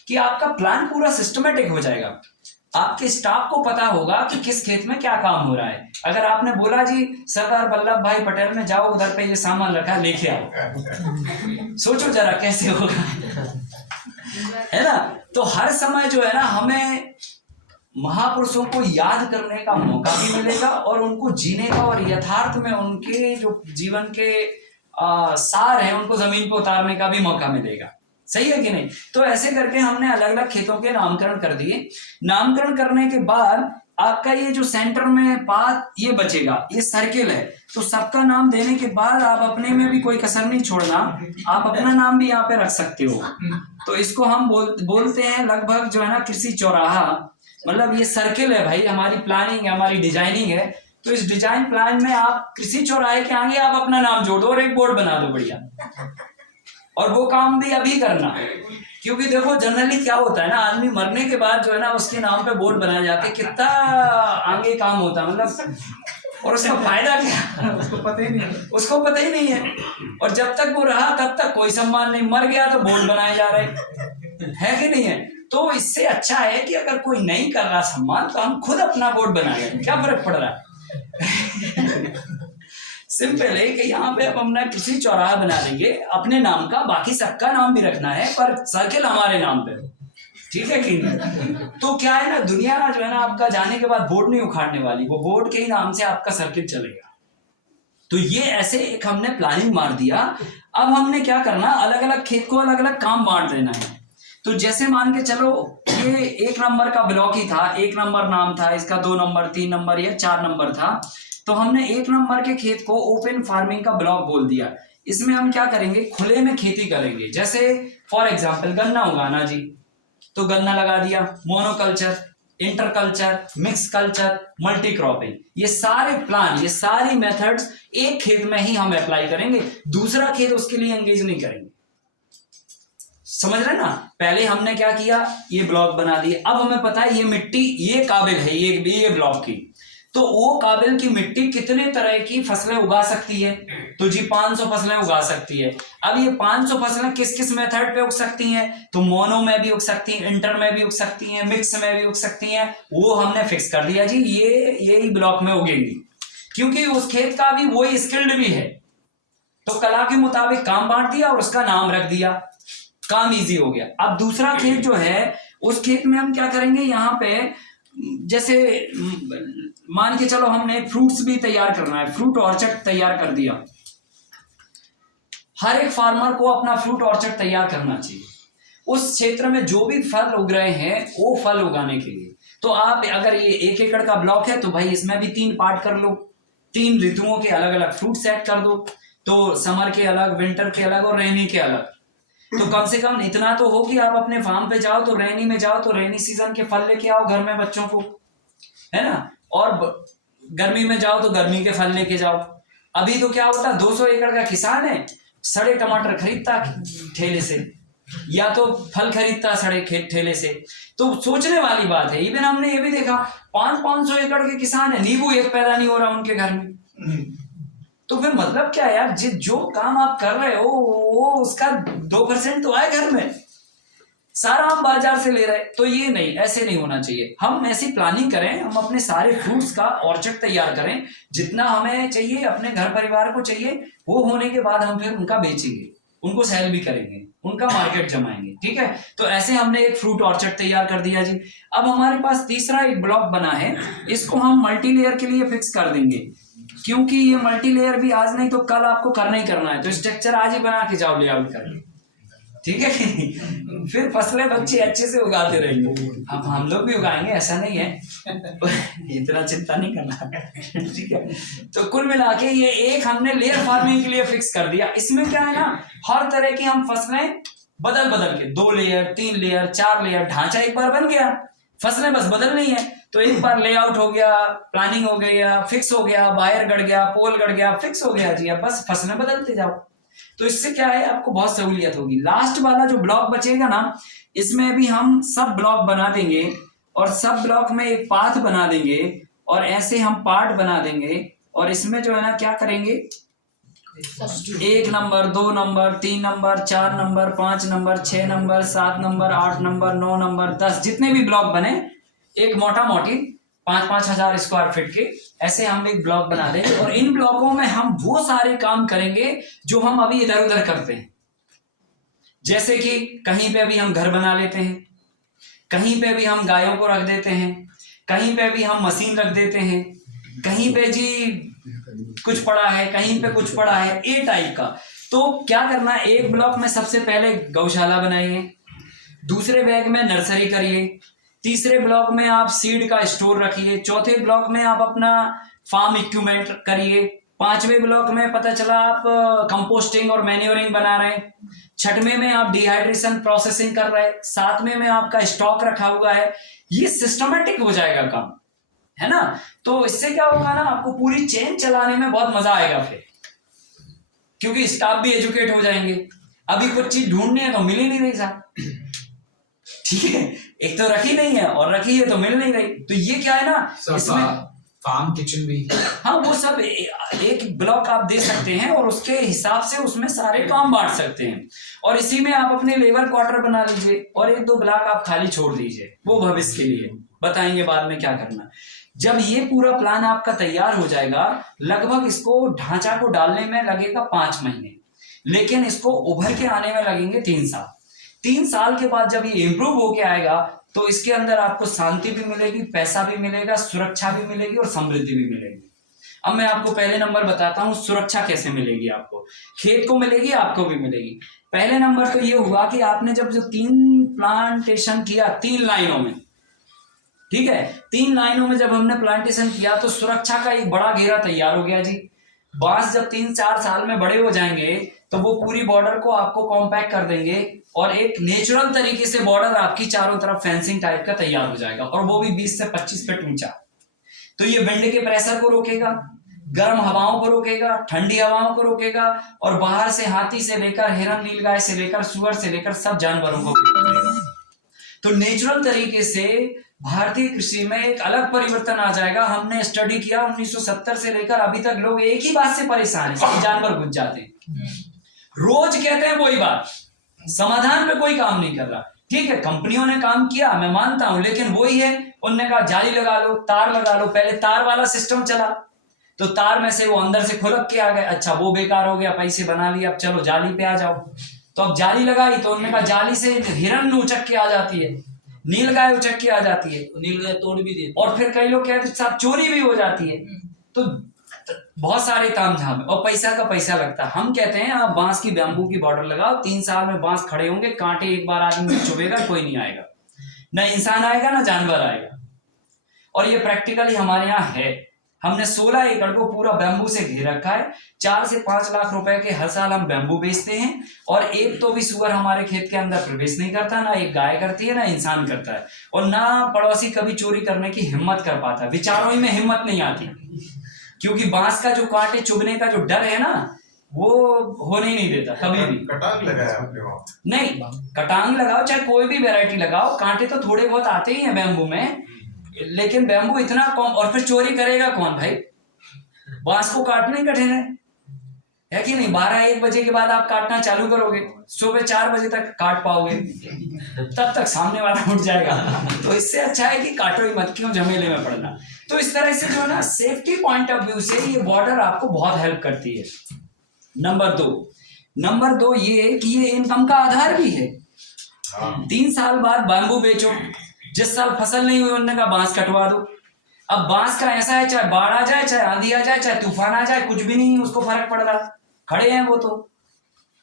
कि आपका प्लान पूरा सिस्टमेटिक हो जाएगा। आपके स्टाफ को पता होगा कि किस खेत में क्या काम हो रहा है। अगर आपने बोला जी सरदार वल्लभ भाई पटेल में जाओ, उधर पे ये सामान रखा है लेके आओ, सोचो जरा कैसे होगा, है ना? तो हर समय जो है ना, हमें महापुरुषों को याद करने का मौका भी मिलेगा और उनको जीने का और यथार्थ में उनके जो जीवन के सार है उनको जमीन पर उतारने का भी मौका मिलेगा। सही है कि नहीं? तो ऐसे करके हमने अलग अलग खेतों के नामकरण कर दिए। नामकरण करने के बाद आपका ये जो सेंटर में पाथ ये बचेगा, ये सर्किल है, तो सबका नाम देने के बाद आप अपने में भी कोई कसर नहीं छोड़ना, आप अपना नाम भी यहाँ पे रख सकते हो। तो इसको हम बोलते हैं लगभग जो है ना कृषि चौराहा। मतलब ये सर्किल है भाई, हमारी प्लानिंग है, हमारी डिजाइनिंग है। तो इस डिजाइन प्लान में आप कृषि चौराहे के आगे आप अपना नाम जोड़ दो और एक बोर्ड बना दो बढ़िया। और वो काम भी अभी करना, क्योंकि देखो जनरली क्या होता है ना, आदमी मरने के बाद जो है ना उसके नाम पे बोर्ड बनाए जाते, कितना आगे काम होता है मतलब, और उसका फायदा क्या उसको पता ही नहीं है। और जब तक वो रहा तब तक कोई सम्मान नहीं, मर गया तो बोर्ड बनाए जा रहे है कि नहीं है? तो इससे अच्छा है कि अगर कोई नहीं कर रहा सम्मान तो हम खुद अपना बोर्ड बनाए, क्या फर्क पड़ रहा है? सिंपल है कि यहाँ पे अब हमने कृषि चौराहा बना देंगे अपने नाम का, बाकी सबका नाम भी रखना है पर सर्किल हमारे नाम पे हो, ठीक है कि नहीं? तो क्या है ना, दुनिया जो है ना आपका जाने के बाद बोर्ड नहीं उखाड़ने वाली, वो बोर्ड के ही नाम से आपका सर्किल चलेगा। तो ये ऐसे एक हमने प्लानिंग मार दिया। अब हमने क्या करना, अलग अलग खेत को अलग अलग काम बांट देना है। तो जैसे मान के चलो ये 1 नंबर का ब्लॉक ही था, 1 नंबर नाम था इसका, 2 नंबर 3 नंबर या 4 नंबर था, तो हमने 1 नंबर के खेत को ओपन फार्मिंग का ब्लॉक बोल दिया। इसमें हम क्या करेंगे, खुले में खेती करेंगे। जैसे फॉर एग्जांपल गन्ना उगाना जी, तो गन्ना लगा दिया, monoculture, interculture, mix culture, multi cropping, ये सारे प्लान, ये सारी मेथड्स एक खेत में ही हम अप्लाई करेंगे, दूसरा खेत उसके लिए एंगेज नहीं करेंगे। समझ रहे ना? पहले हमने क्या किया, ये ब्लॉक बना दिए। अब हमें पता है ये मिट्टी ये काबिल है ये ब्लॉक की, तो वो काबिल की मिट्टी कितने तरह की फसलें उगा सकती है, तो जी 500 फसलें उगा सकती है। अब ये 500 फसलें किस किस मेथड पे उग सकती हैं, तो मोनो में भी उग सकती हैं, इंटर में भी उग सकती हैं, मिक्स में भी उग सकती हैं। वो हमने फिक्स कर दिया जी, ये ही ब्लॉक में उगेंगी, क्योंकि उस खेत का भी वही स्किल्ड भी है। तो कला के मुताबिक काम बांट दिया और उसका नाम रख दिया, काम इजी हो गया। अब दूसरा खेत जो है, उस खेत में हम क्या करेंगे, यहाँ पे जैसे मान के चलो हमने फ्रूट्स भी तैयार करना है, फ्रूट ऑर्चर्ड तैयार कर दिया। हर एक फार्मर को अपना फ्रूट ऑर्चर्ड तैयार करना चाहिए, उस क्षेत्र में जो भी फल उग रहे हैं वो फल उगाने के लिए। तो आप अगर ये 1 एकड़ का ब्लॉक है तो भाई इसमें भी 3 पार्ट कर लो, 3 ऋतुओं के अलग अलग फ्रूट सेट कर दो, तो समर के अलग, विंटर के अलग और रेनी के अलग। तो कम से कम इतना तो हो कि आप अपने फार्म पे जाओ तो रेनी में जाओ तो रेनी सीजन के फल लेके आओ घर में बच्चों को, है ना, और गर्मी में जाओ तो गर्मी के फल लेके जाओ। अभी तो क्या होता है, 200 एकड़ का किसान है, सड़े टमाटर खरीदता ठेले से, या तो फल खरीदता सड़े ठेले से। तो सोचने वाली बात है। इवन हमने ये भी देखा 500 एकड़ के किसान है, नींबू एक पैदा नहीं हो रहा उनके घर में। तो फिर मतलब क्या यार, जो काम आप कर रहे हो वो उसका 2% तो आए घर में, सारा हम बाजार से ले रहे। तो ये नहीं, ऐसे नहीं होना चाहिए। हम ऐसी प्लानिंग करें, हम अपने सारे फ्रूट्स का ऑर्चर्ड तैयार करें, जितना हमें चाहिए अपने घर परिवार को चाहिए, वो होने के बाद हम फिर उनका बेचेंगे, उनको सेल भी करेंगे, उनका मार्केट जमाएंगे, ठीक है। तो ऐसे हमने एक फ्रूट ऑर्चर्ड तैयार कर दिया जी। अब हमारे पास तीसरा एक ब्लॉक बना है, इसको हम मल्टी लेयर के लिए फिक्स कर देंगे, क्योंकि ये मल्टी लेयर भी आज नहीं तो कल आपको करना ही करना है। तो स्ट्रक्चर आज ही बना के जाओ लेआउट करके, ठीक है कि नहीं? फिर फसलें बच्चे अच्छे से उगाते रहेंगे। अब हम लोग भी उगाएंगे, ऐसा नहीं है, इतना चिंता नहीं करना। ठीक है, तो कुल मिला के ये एक हमने लेयर फार्मिंग के लिए फिक्स कर दिया। इसमें क्या है ना, हर तरह की हम फसलें बदल बदल के 2 लेयर 3 लेयर 4 लेयर, ढांचा एक बार बन गया, फसलें बस बदलनी है। तो एक बार लेआउट हो गया, प्लानिंग हो गया, फिक्स हो गया, वायर गड़ गया, पोल गड़ गया, फिक्स हो गया जी। अब बस फसलें बदलते जाओ। तो इससे क्या है, आपको बहुत सहूलियत होगी। लास्ट वाला जो ब्लॉक बचेगा ना, इसमें भी हम सब ब्लॉक बना देंगे और सब ब्लॉक में एक पाथ बना देंगे और ऐसे हम पार्ट बना देंगे। और इसमें जो है ना क्या करेंगे, 1 number 2 number 3 number 4 number 5 number 6 number 7 number 8 number 9 number 10, जितने भी ब्लॉक बने, एक मोटा मोटी 5-5 हजार स्क्वायर फीट के ऐसे हम एक ब्लॉक बना देंगे। और इन ब्लॉकों में हम वो सारे काम करेंगे जो हम अभी इधर उधर करते हैं। जैसे कि कहीं पे भी हम घर बना लेते हैं, कहीं पे भी हम गायों को रख देते हैं, कहीं पे भी हम मशीन रख देते हैं, कहीं पे जी कुछ पड़ा है, कहीं पे कुछ पड़ा है, ए टाइप का। तो क्या करना है, एक ब्लॉक में सबसे पहले गौशाला बनाइए, दूसरे बैग में नर्सरी करिए, तीसरे ब्लॉक में आप सीड का स्टोर रखिए, चौथे ब्लॉक में आप अपना फार्म इक्विपमेंट करिए, पांचवें ब्लॉक में पता चला आप कंपोस्टिंग और मैन्योरिंग बना रहे हैं, छठवें में आप डिहाइड्रेशन प्रोसेसिंग कर रहे हैं, सातवें में आपका स्टॉक रखा हुआ है। ये सिस्टमेटिक हो जाएगा काम, है ना। तो इससे क्या होगा ना, आपको पूरी चेन चलाने में बहुत मजा आएगा फिर, क्योंकि स्टाफ भी एजुकेट हो जाएंगे। अभी कुछ चीज ढूंढनी है तो मिल ही नहीं रही साहब, ठीक है, एक तो रखी नहीं है और रखी है तो मिल नहीं रही। तो ये क्या है ना, इसमें फार्म किचन भी, हाँ वो सब एक ब्लॉक आप दे सकते हैं और उसके हिसाब से उसमें सारे काम बांट सकते हैं। और इसी में आप अपने लेबर क्वार्टर बना लीजिए और 1-2 ब्लॉक आप खाली छोड़ दीजिए, वो भविष्य के लिए बताएंगे बाद में क्या करना। जब ये पूरा प्लान आपका तैयार हो जाएगा, लगभग इसको ढांचा को डालने में लगेगा 5 महीने, लेकिन इसको उभर के आने में लगेंगे 3 साल। 3 साल के बाद जब ये इम्प्रूव होके आएगा तो इसके अंदर आपको शांति भी मिलेगी, पैसा भी मिलेगा, सुरक्षा भी मिलेगी और समृद्धि भी मिलेगी। अब मैं आपको पहले नंबर बताता हूँ सुरक्षा कैसे मिलेगी। आपको खेत को मिलेगी, आपको भी मिलेगी। पहले नंबर तो ये हुआ कि आपने जब जो 3 प्लांटेशन किया 3 लाइनों में, ठीक है, 3 लाइनों में जब हमने प्लांटेशन किया तो सुरक्षा का एक बड़ा घेरा तैयार हो गया जी। बांस जब 3-4 साल में बड़े हो जाएंगे तो वो पूरी बॉर्डर को आपको कॉम्पैक्ट कर देंगे और एक नेचुरल तरीके से बॉर्डर आपकी चारों तरफ फेंसिंग टाइप का तैयार हो जाएगा, और वो भी 20 से 25 फीट ऊंचा। तो ये विंड के प्रेशर को रोकेगा, गर्म हवाओं को रोकेगा, ठंडी हवाओं को रोकेगा, और बाहर से हाथी से लेकर हिरन, नीलगाय से लेकर सुअर से लेकर सब जानवरों को रोकेगा। तो नेचुरल तरीके से भारतीय कृषि में एक अलग परिवर्तन आ जाएगा। हमने स्टडी किया 1970 से लेकर अभी तक लोग एक ही बात से परेशान है, सब जानवर घुस जाते हैं, रोज कहते हैं वही बात, समाधान पे कोई काम नहीं कर रहा। ठीक है, कंपनियों ने काम किया, मैं मानता हूं, लेकिन वही है, उन्होंने कहा जाली लगा लो, तार लगा लो। पहले तार वाला सिस्टम चला तो तार में से वो अंदर से खुलक के आ गए, अच्छा वो बेकार हो गया, पैसे बना लिए, अब चलो जाली पे आ जाओ। तो अब जाली लगाई तो उन्होंने कहा जाली से हिरन उचक के आ जाती है, नीलगाय उचक के आ जाती है, नीलगाय तोड़ भी देती, और फिर कई लोग कहते हैं साहब चोरी भी हो जाती है। तो बहुत सारे तामझाम और पैसा का पैसा लगता है। हम कहते हैं आप बांस की बैम्बू की बॉर्डर लगाओ, 3 साल में बांस खड़े होंगे, कांटे एक बार आदमी में चुभेगा, कोई नहीं आएगा, ना इंसान आएगा ना जानवर आएगा। और ये प्रैक्टिकली हमारे यहाँ है। हमने 16 एकड़ को पूरा बैम्बू से घेर रखा है। 4 से 5 लाख रुपए के हर साल हम बैम्बू बेचते हैं, और एक तो भी सुअर हमारे खेत के अंदर प्रवेश नहीं करता, ना एक गाय करती है, ना इंसान करता है, और ना पड़ोसी कभी चोरी करने की हिम्मत कर पाता है। विचारों ही में हिम्मत नहीं आती, क्योंकि बांस का जो कांटे चुभने का जो डर है ना, वो होने ही नहीं देता कभी भी। कटांग लगाया आपने वहां? नहीं, कटांग लगाओ चाहे कोई भी वैरायटी लगाओ, कांटे तो थोड़े बहुत आते ही हैं बैम्बू में, लेकिन बैम्बू इतना कम। और फिर चोरी करेगा कौन भाई, बांस को काटना ही कठिन है कि नहीं। 12-1 बजे के बाद आप काटना चालू करोगे, सुबह 4 बजे तक काट पाओगे, तब तक सामने वाला उठ जाएगा। तो इससे अच्छा है कि काटो ही मत, क्यों झमेले में पड़ना। तो इस तरह से जो है ना, सेफ्टी पॉइंट ऑफ व्यू से ये बॉर्डर आपको बहुत हेल्प करती है। नंबर 2 ये कि ये इनकम का आधार भी है। 3 साल बाद बैम्बू बेचो, जिस साल फसल नहीं हुई उन्होंने कहा बांस कटवा दो। अब बांस का ऐसा है, चाहे बाढ़ आ जाए, चाहे आंधी आ जाए, चाहे तूफान आ जाए, कुछ भी नहीं उसको फर्क पड़ रहा, खड़े हैं वो तो।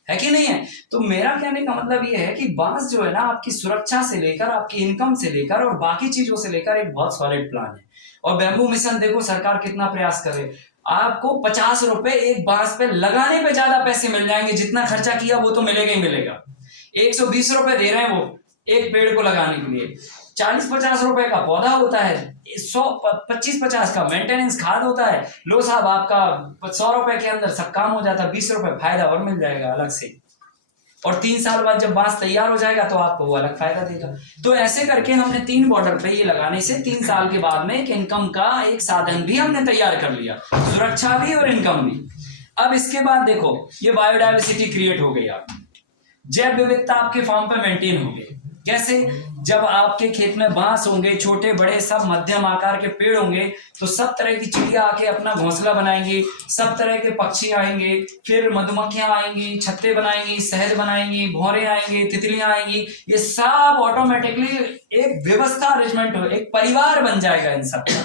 है कि नहीं है? तो मेरा कहने का मतलब ये है कि बांस जो है ना, आपकी सुरक्षा से लेकर, आपकी इनकम से लेकर और बाकी चीजों से लेकर एक बहुत सॉलिड प्लान है। और बैम्बू मिशन देखो सरकार कितना प्रयास करे, आपको 50 रुपए एक बांस पे लगाने पे ज्यादा पैसे मिल जाएंगे, जितना खर्चा किया वो तो मिलेगा ही मिलेगा। 120 रुपए दे रहे हैं वो एक पेड़ को लगाने के लिए, 40-50 रुपए का पौधा होता है, 100-25-50 का मेंटेनेंस खाद होता है। लो साहब, आपका 100 रुपए के अंदर सब काम हो जाता है, 20 रुपए फायदा और मिल जाएगा अलग से। और 3 साल बाद जब बांस तैयार हो जाएगा तो आपको वो अलग फायदा देगा। तो ऐसे करके हमने 3 बॉर्डर पे ये लगाने से 3 साल के बाद में एक इनकम का एक साधन भी हमने तैयार कर लिया, सुरक्षा भी और इनकम भी। अब इसके बाद देखो, ये बायोडायवर्सिटी क्रिएट हो गई, आप जैव विविधता आपके फार्म पे मेंटेन हो गई। कैसे? जब आपके खेत में बांस होंगे, छोटे बड़े सब मध्यम आकार के पेड़ होंगे, तो सब तरह की चिड़िया आके अपना घोंसला बनाएंगी, सब तरह के पक्षी आएंगे, फिर मधुमक्खियां आएंगी, छत्ते बनाएंगी, शहद बनाएंगी, भौरे आएंगे, तितलियां आएंगी, ये सब ऑटोमेटिकली एक व्यवस्था अरेंजमेंट हो, एक परिवार बन जाएगा इन सब का,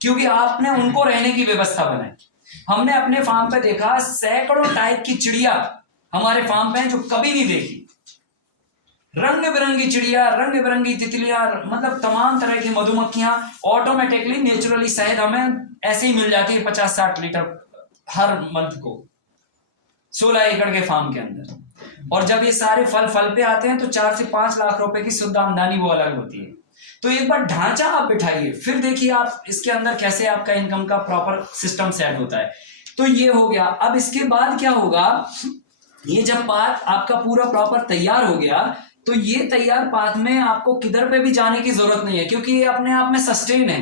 क्योंकि आपने उनको रहने की व्यवस्था बनाई। हमने अपने फार्म पे देखा सैकड़ों टाइप की चिड़िया हमारे फार्म पे हैं जो कभी नहीं देखी, रंग बिरंगी चिड़िया, रंग बिरंगी तितलियां, मतलब तमाम तरह की मधुमक्खियां, ऑटोमेटिकली नेचुरली शहद हमें ऐसे ही मिल जाती है 50-60 लीटर हर मंथ को 16 एकड़ के फार्म के अंदर। और जब ये सारे फल पे आते हैं तो 4 से 5 लाख रुपए की शुद्ध आमदनी वो अलग होती है। तो एक बार ढांचा आप बिठाइए, फिर देखिए आप इसके अंदर कैसे आपका इनकम का प्रॉपर सिस्टम सेट होता है। तो ये हो गया। अब इसके बाद क्या होगा, ये जब पात आपका पूरा प्रॉपर तैयार हो गया, तो ये तैयार पात में आपको किधर पे भी जाने की जरूरत नहीं है, क्योंकि ये अपने आप में सस्टेन है,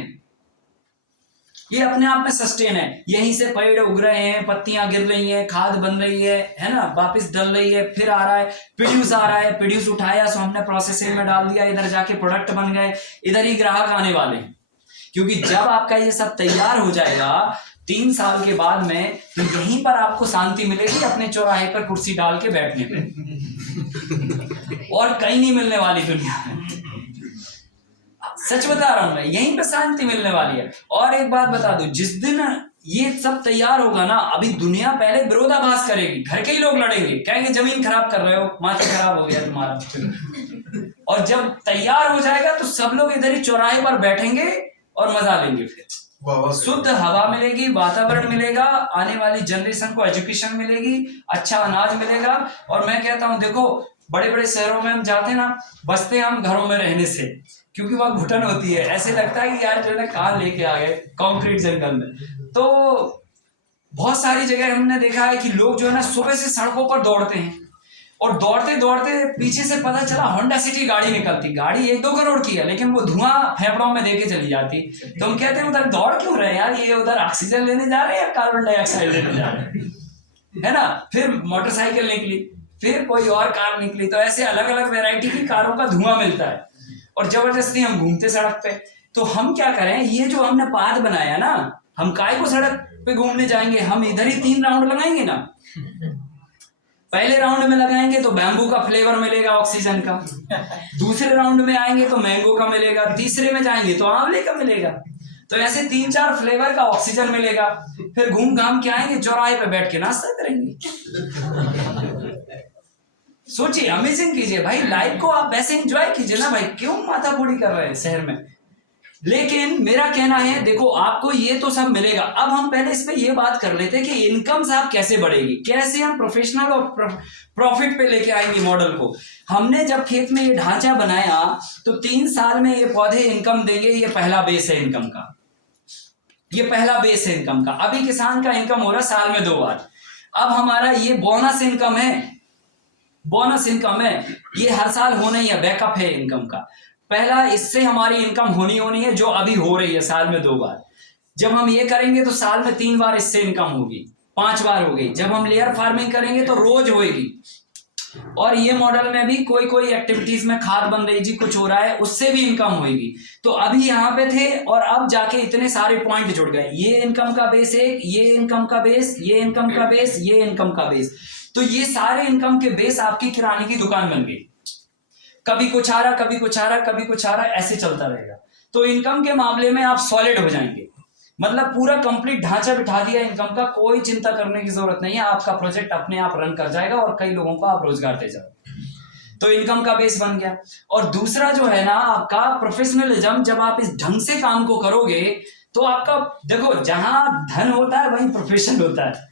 ये अपने आप में सस्टेन है। यहीं से पेड़ उग रहे हैं, पत्तियां गिर रही हैं, खाद बन रही है ना, वापस डल रही है, फिर आ रहा है प्रोड्यूस, आ रहा है प्रोड्यूस, उठाया सो हमने प्रोसेसिंग में डाल दिया, इधर जाके प्रोडक्ट बन गए, इधर ही ग्राहक आने वाले हैं। क्योंकि जब आपका ये सब तैयार हो जाएगा 3 साल के बाद में, तो यहीं पर आपको शांति मिलेगी अपने चौराहे पर कुर्सी डाल के बैठने पे, और कहीं नहीं मिलने वाली दुनिया में। सच बता रहा हूं मैं, यहीं पे शांति मिलने वाली है। और एक बात बता दूं, जिस दिन ये सब तैयार होगा ना, अभी दुनिया पहले विरोधाभास करेगी, घर के ही लोग लड़ेंगे, कहेंगे जमीन खराब कर रहे हो, माथा खराब हो गया तुम्हारा। और जब तैयार हो जाएगा तो सब लोग इधर ही चौराहे पर बैठेंगे और मजा लेंगे, फिर शुद्ध हवा मिलेगी, वातावरण मिलेगा, आने वाली जनरेशन को एजुकेशन मिलेगी, अच्छा अनाज मिलेगा। और मैं कहता हूं देखो, बड़े बड़े शहरों में हम जाते हैं ना, बसते हैं हम घरों में रहने से, क्योंकि वहां घुटन होती है, ऐसे लगता है कि यार जो है कहाँ लेके आ गए कंक्रीट जंगल में। तो बहुत सारी जगह हमने देखा है कि लोग जो है ना सुबह से सड़कों पर दौड़ते हैं, और दौड़ते दौड़ते पीछे से पता चला होंडा सिटी गाड़ी निकलती, गाड़ी 1-2 करोड़ की है, लेकिन वो धुआं फेफड़ों में देके चली जाती। तो हम कहते हैं उधर दौड़ क्यों रहे यार, ये उधर ऑक्सीजन लेने जा रहे हैं या कार्बन डाइऑक्साइड लेने जा रहे हैं, है ना। फिर मोटरसाइकिल निकली, फिर कोई और कार निकली, तो ऐसे अलग अलग वेराइटी की कारों का धुआं मिलता है, और जबरदस्ती हम घूमते सड़क पे। तो हम क्या करें, ये जो हमने पाथ बनाया ना, हम काय को सड़क पे घूमने जाएंगे, हम इधर ही 3 राउंड लगाएंगे ना। पहले राउंड में लगाएंगे तो बैम्बू का फ्लेवर मिलेगा ऑक्सीजन का, दूसरे राउंड में आएंगे तो मैंगो का मिलेगा, तीसरे में जाएंगे तो आंवले का मिलेगा। तो ऐसे 3-4 फ्लेवर का ऑक्सीजन मिलेगा। फिर घूम घाम के आएंगे, चौराहे पे बैठ के नाश्ता करेंगे। सोचिए, अमेजिंग कीजिए भाई, लाइफ को आप वैसे एंजॉय कीजिए ना भाई, क्यों माथा फोड़ी कर रहे हैं शहर में। लेकिन मेरा कहना है, देखो आपको ये तो सब मिलेगा। अब हम पहले इस पे ये बात कर लेते हैं कि इनकम साहब कैसे बढ़ेगी, कैसे हम प्रोफेशनल और प्रॉफिट पे लेके आएंगे मॉडल को। हमने जब खेत में ये ढांचा बनाया तो 3 साल में ये पौधे इनकम देंगे, ये पहला बेस है इनकम का, ये पहला बेस है इनकम का। अभी किसान का इनकम हो रहा है साल में 2 बार। अब हमारा ये बोनस इनकम है, बोनस इनकम है, ये हर साल होना ही है, बैकअप है इनकम का। पहला इससे हमारी इनकम होनी है, जो अभी हो रही है साल में 2 बार। जब हम ये करेंगे तो साल में 3 बार इससे इनकम होगी, 5 बार हो गई। जब हम लेयर फार्मिंग करेंगे तो रोज होगी। और ये मॉडल में भी कोई एक्टिविटीज में खाद बन रही जी, कुछ हो रहा है, उससे भी इनकम होगी। तो अभी यहाँ पे थे और अब जाके इतने सारे पॉइंट जुड़ गए, ये इनकम का बेस एक, ये इनकम का बेस, ये इनकम का बेस, ये इनकम का बेस। तो ये सारे इनकम के बेस आपकी किराने की दुकान बन गई। कभी कुछ आ रहा, कभी कुछ आ रहा, कभी कुछ आ रहा, ऐसे चलता रहेगा। तो इनकम के मामले में आप सॉलिड हो जाएंगे। मतलब पूरा कंप्लीट ढांचा बिठा दिया इनकम का, कोई चिंता करने की जरूरत नहीं है, आपका प्रोजेक्ट अपने आप रन कर जाएगा और कई लोगों को आप रोजगार दे जाओ। तो इनकम का बेस बन गया। और दूसरा जो है ना आपका प्रोफेशनलिज्म, जब आप इस ढंग से काम को करोगे तो आपका देखो जहां धन होता है वहीं प्रोफेशन होता है,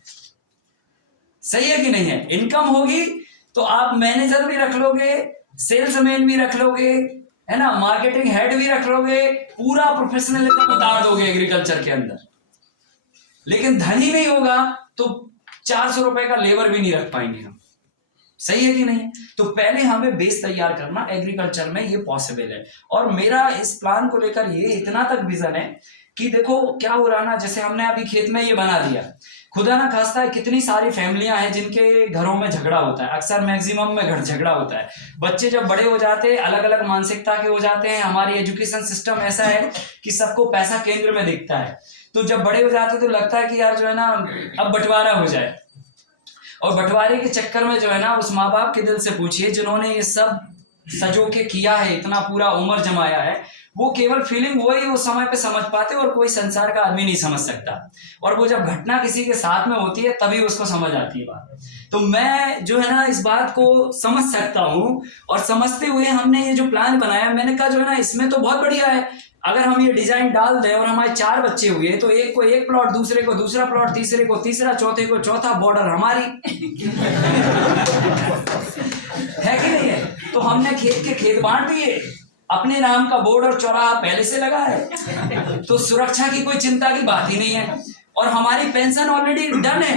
सही है कि नहीं है? इनकम होगी तो आप मैनेजर भी रख लोगे, सेल्समैन भी रख लोगे, है ना, मार्केटिंग हेड भी रख लोगे, पूरा प्रोफेशनलिज्म उतार दोगे एग्रीकल्चर के अंदर। लेकिन धन ही नहीं होगा तो 400 रुपए का लेबर भी नहीं रख पाएंगे हम, सही है कि नहीं है? तो पहले हमें बेस तैयार करना एग्रीकल्चर में, ये पॉसिबल है। और मेरा इस प्लान को लेकर ये इतना तक विजन है कि देखो क्या हो रहा ना, जैसे हमने अभी खेत में ये बना दिया, खुदा ना खास्ता है कितनी सारी फैमिलियां हैं जिनके घरों में झगड़ा होता है, अक्सर मैक्सिमम में घर झगड़ा होता है। बच्चे जब बड़े हो जाते हैं अलग अलग मानसिकता के हो जाते हैं, हमारी एजुकेशन सिस्टम ऐसा है कि सबको पैसा केंद्र में दिखता है, तो जब बड़े हो जाते तो लगता है कि यार जो है ना अब बंटवारा हो जाए, और बंटवारे के चक्कर में जो है ना उस माँ बाप के दिल से पूछिए जिन्होंने ये सब सजो के किया है, इतना पूरा उम्र जमाया है, वो केवल फीलिंग वही उस समय पे समझ पाते और कोई संसार का आदमी नहीं समझ सकता। और वो जब घटना किसी के साथ में होती है तभी उसको समझ आती है बात। तो मैं जो है ना इस बात को समझ सकता हूँ, और समझते हुए हमने ये जो प्लान बनाया, मैंने कहा जो है ना इसमें तो बहुत बढ़िया है, अगर हम ये डिजाइन डाल दें और हमारे 4 बच्चे हुए तो एक को एक प्लॉट, दूसरे को दूसरा प्लॉट, तीसरे को तीसरा, चौथे को चौथा, बॉर्डर हमारी है कि नहीं है? तो हमने खेत के खेत बांट दिए, अपने नाम का बोर्ड और चौराहा पहले से लगा है, तो सुरक्षा की कोई चिंता की बात ही नहीं है, और हमारी पेंशन ऑलरेडी डन है,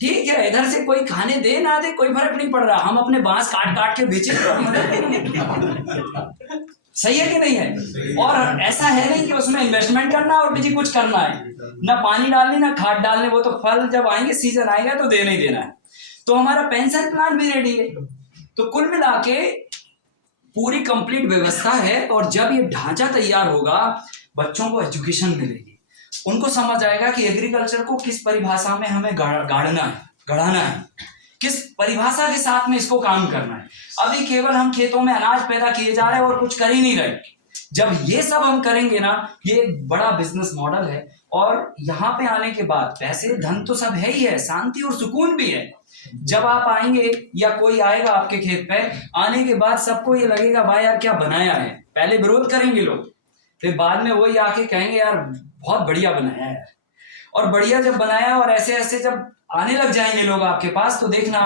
ठीक है? इधर से कोई खाने दे ना दे कोई फर्क नहीं पड़ रहा, हम अपने बांस काट काट के बेचे सही है कि नहीं है? और ऐसा है नहीं कि उसमें इन्वेस्टमेंट करना और किसी कुछ करना है, ना पानी डालनी ना खाद डालने, वो तो फल जब आएंगे सीजन आएगा तो देना ही देना है। तो हमारा पेंशन प्लान भी रेडी है। तो कुल मिला के पूरी कंप्लीट व्यवस्था है, और जब ये ढांचा तैयार होगा बच्चों को एजुकेशन मिलेगी, उनको समझ आएगा कि एग्रीकल्चर को किस परिभाषा में हमें गढ़ाना है, किस परिभाषा के साथ में इसको काम करना है। अभी केवल हम खेतों में अनाज पैदा किए जा रहे हैं और कुछ कर ही नहीं रहे। जब ये सब हम करेंगे ना, ये एक बड़ा बिजनेस मॉडल है, और यहाँ पे आने के बाद पैसे धन तो सब है ही है, शांति और सुकून भी है। जब आप आएंगे या कोई आएगा आपके खेत पे, आने के बाद सबको ये लगेगा भाई यार क्या बनाया है। पहले विरोध करेंगे लोग, फिर बाद में वही आके कहेंगे यार बहुत बढ़िया बनाया है। और बढ़िया जब बनाया और ऐसे ऐसे जब आने लग जाएंगे लोग आपके पास, तो देखना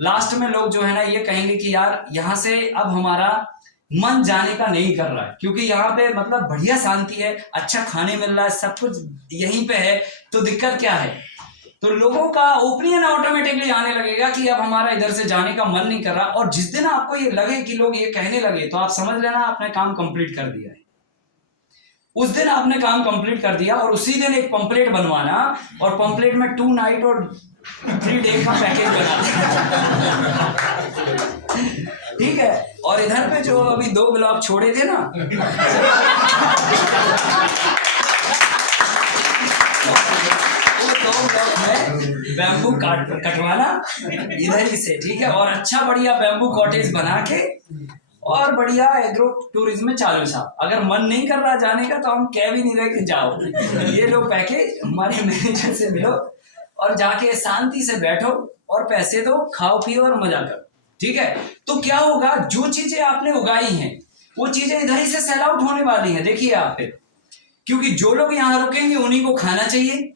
लास्ट में लोग जो है ना ये कहेंगे कि यार यहाँ से अब हमारा मन जाने का नहीं कर रहा है, क्योंकि यहाँ पे मतलब बढ़िया शांति है, अच्छा खाने मिल रहा है, सब कुछ यहीं पे है, तो दिक्कत क्या है? तो लोगों का ओपिनियन ऑटोमेटिकली आने लगेगा कि अब हमारा इधर से जाने का मन नहीं कर रहा। और जिस दिन आपको ये लगे कि लोग ये कहने लगे, तो आप समझ लेना आपने काम कंप्लीट कर दिया है। उस दिन आपने काम कंप्लीट कर दिया, और उसी दिन एक पंपलेट बनवाना, और पंपलेट में 2 नाइट और 3 डे का पैकेज बना ठीक है? और इधर पे जो अभी 2 ब्लॉक छोड़े थे ना वो 2 ब्लॉक में बैम्बू कटवाना इधर ही से, ठीक है? और अच्छा बढ़िया बैम्बू कॉटेज बना के और बढ़िया एग्रो टूरिज्म में चालू साहब। अगर मन नहीं कर रहा जाने का तो हम कह भी नहीं रहे कि जाओ, ये लो पैकेज, हमारे मैनेजर से मिलो और जाके शांति से बैठो और पैसे दो, खाओ पियो और मजा करो, ठीक है? तो क्या होगा, जो चीजें आपने उगाई हैं वो चीजें इधर ही से सेल आउट होने वाली हैं। देखिए आप पे, क्योंकि जो लोग यहाँ रुकेंगे उन्हीं को खाना चाहिए,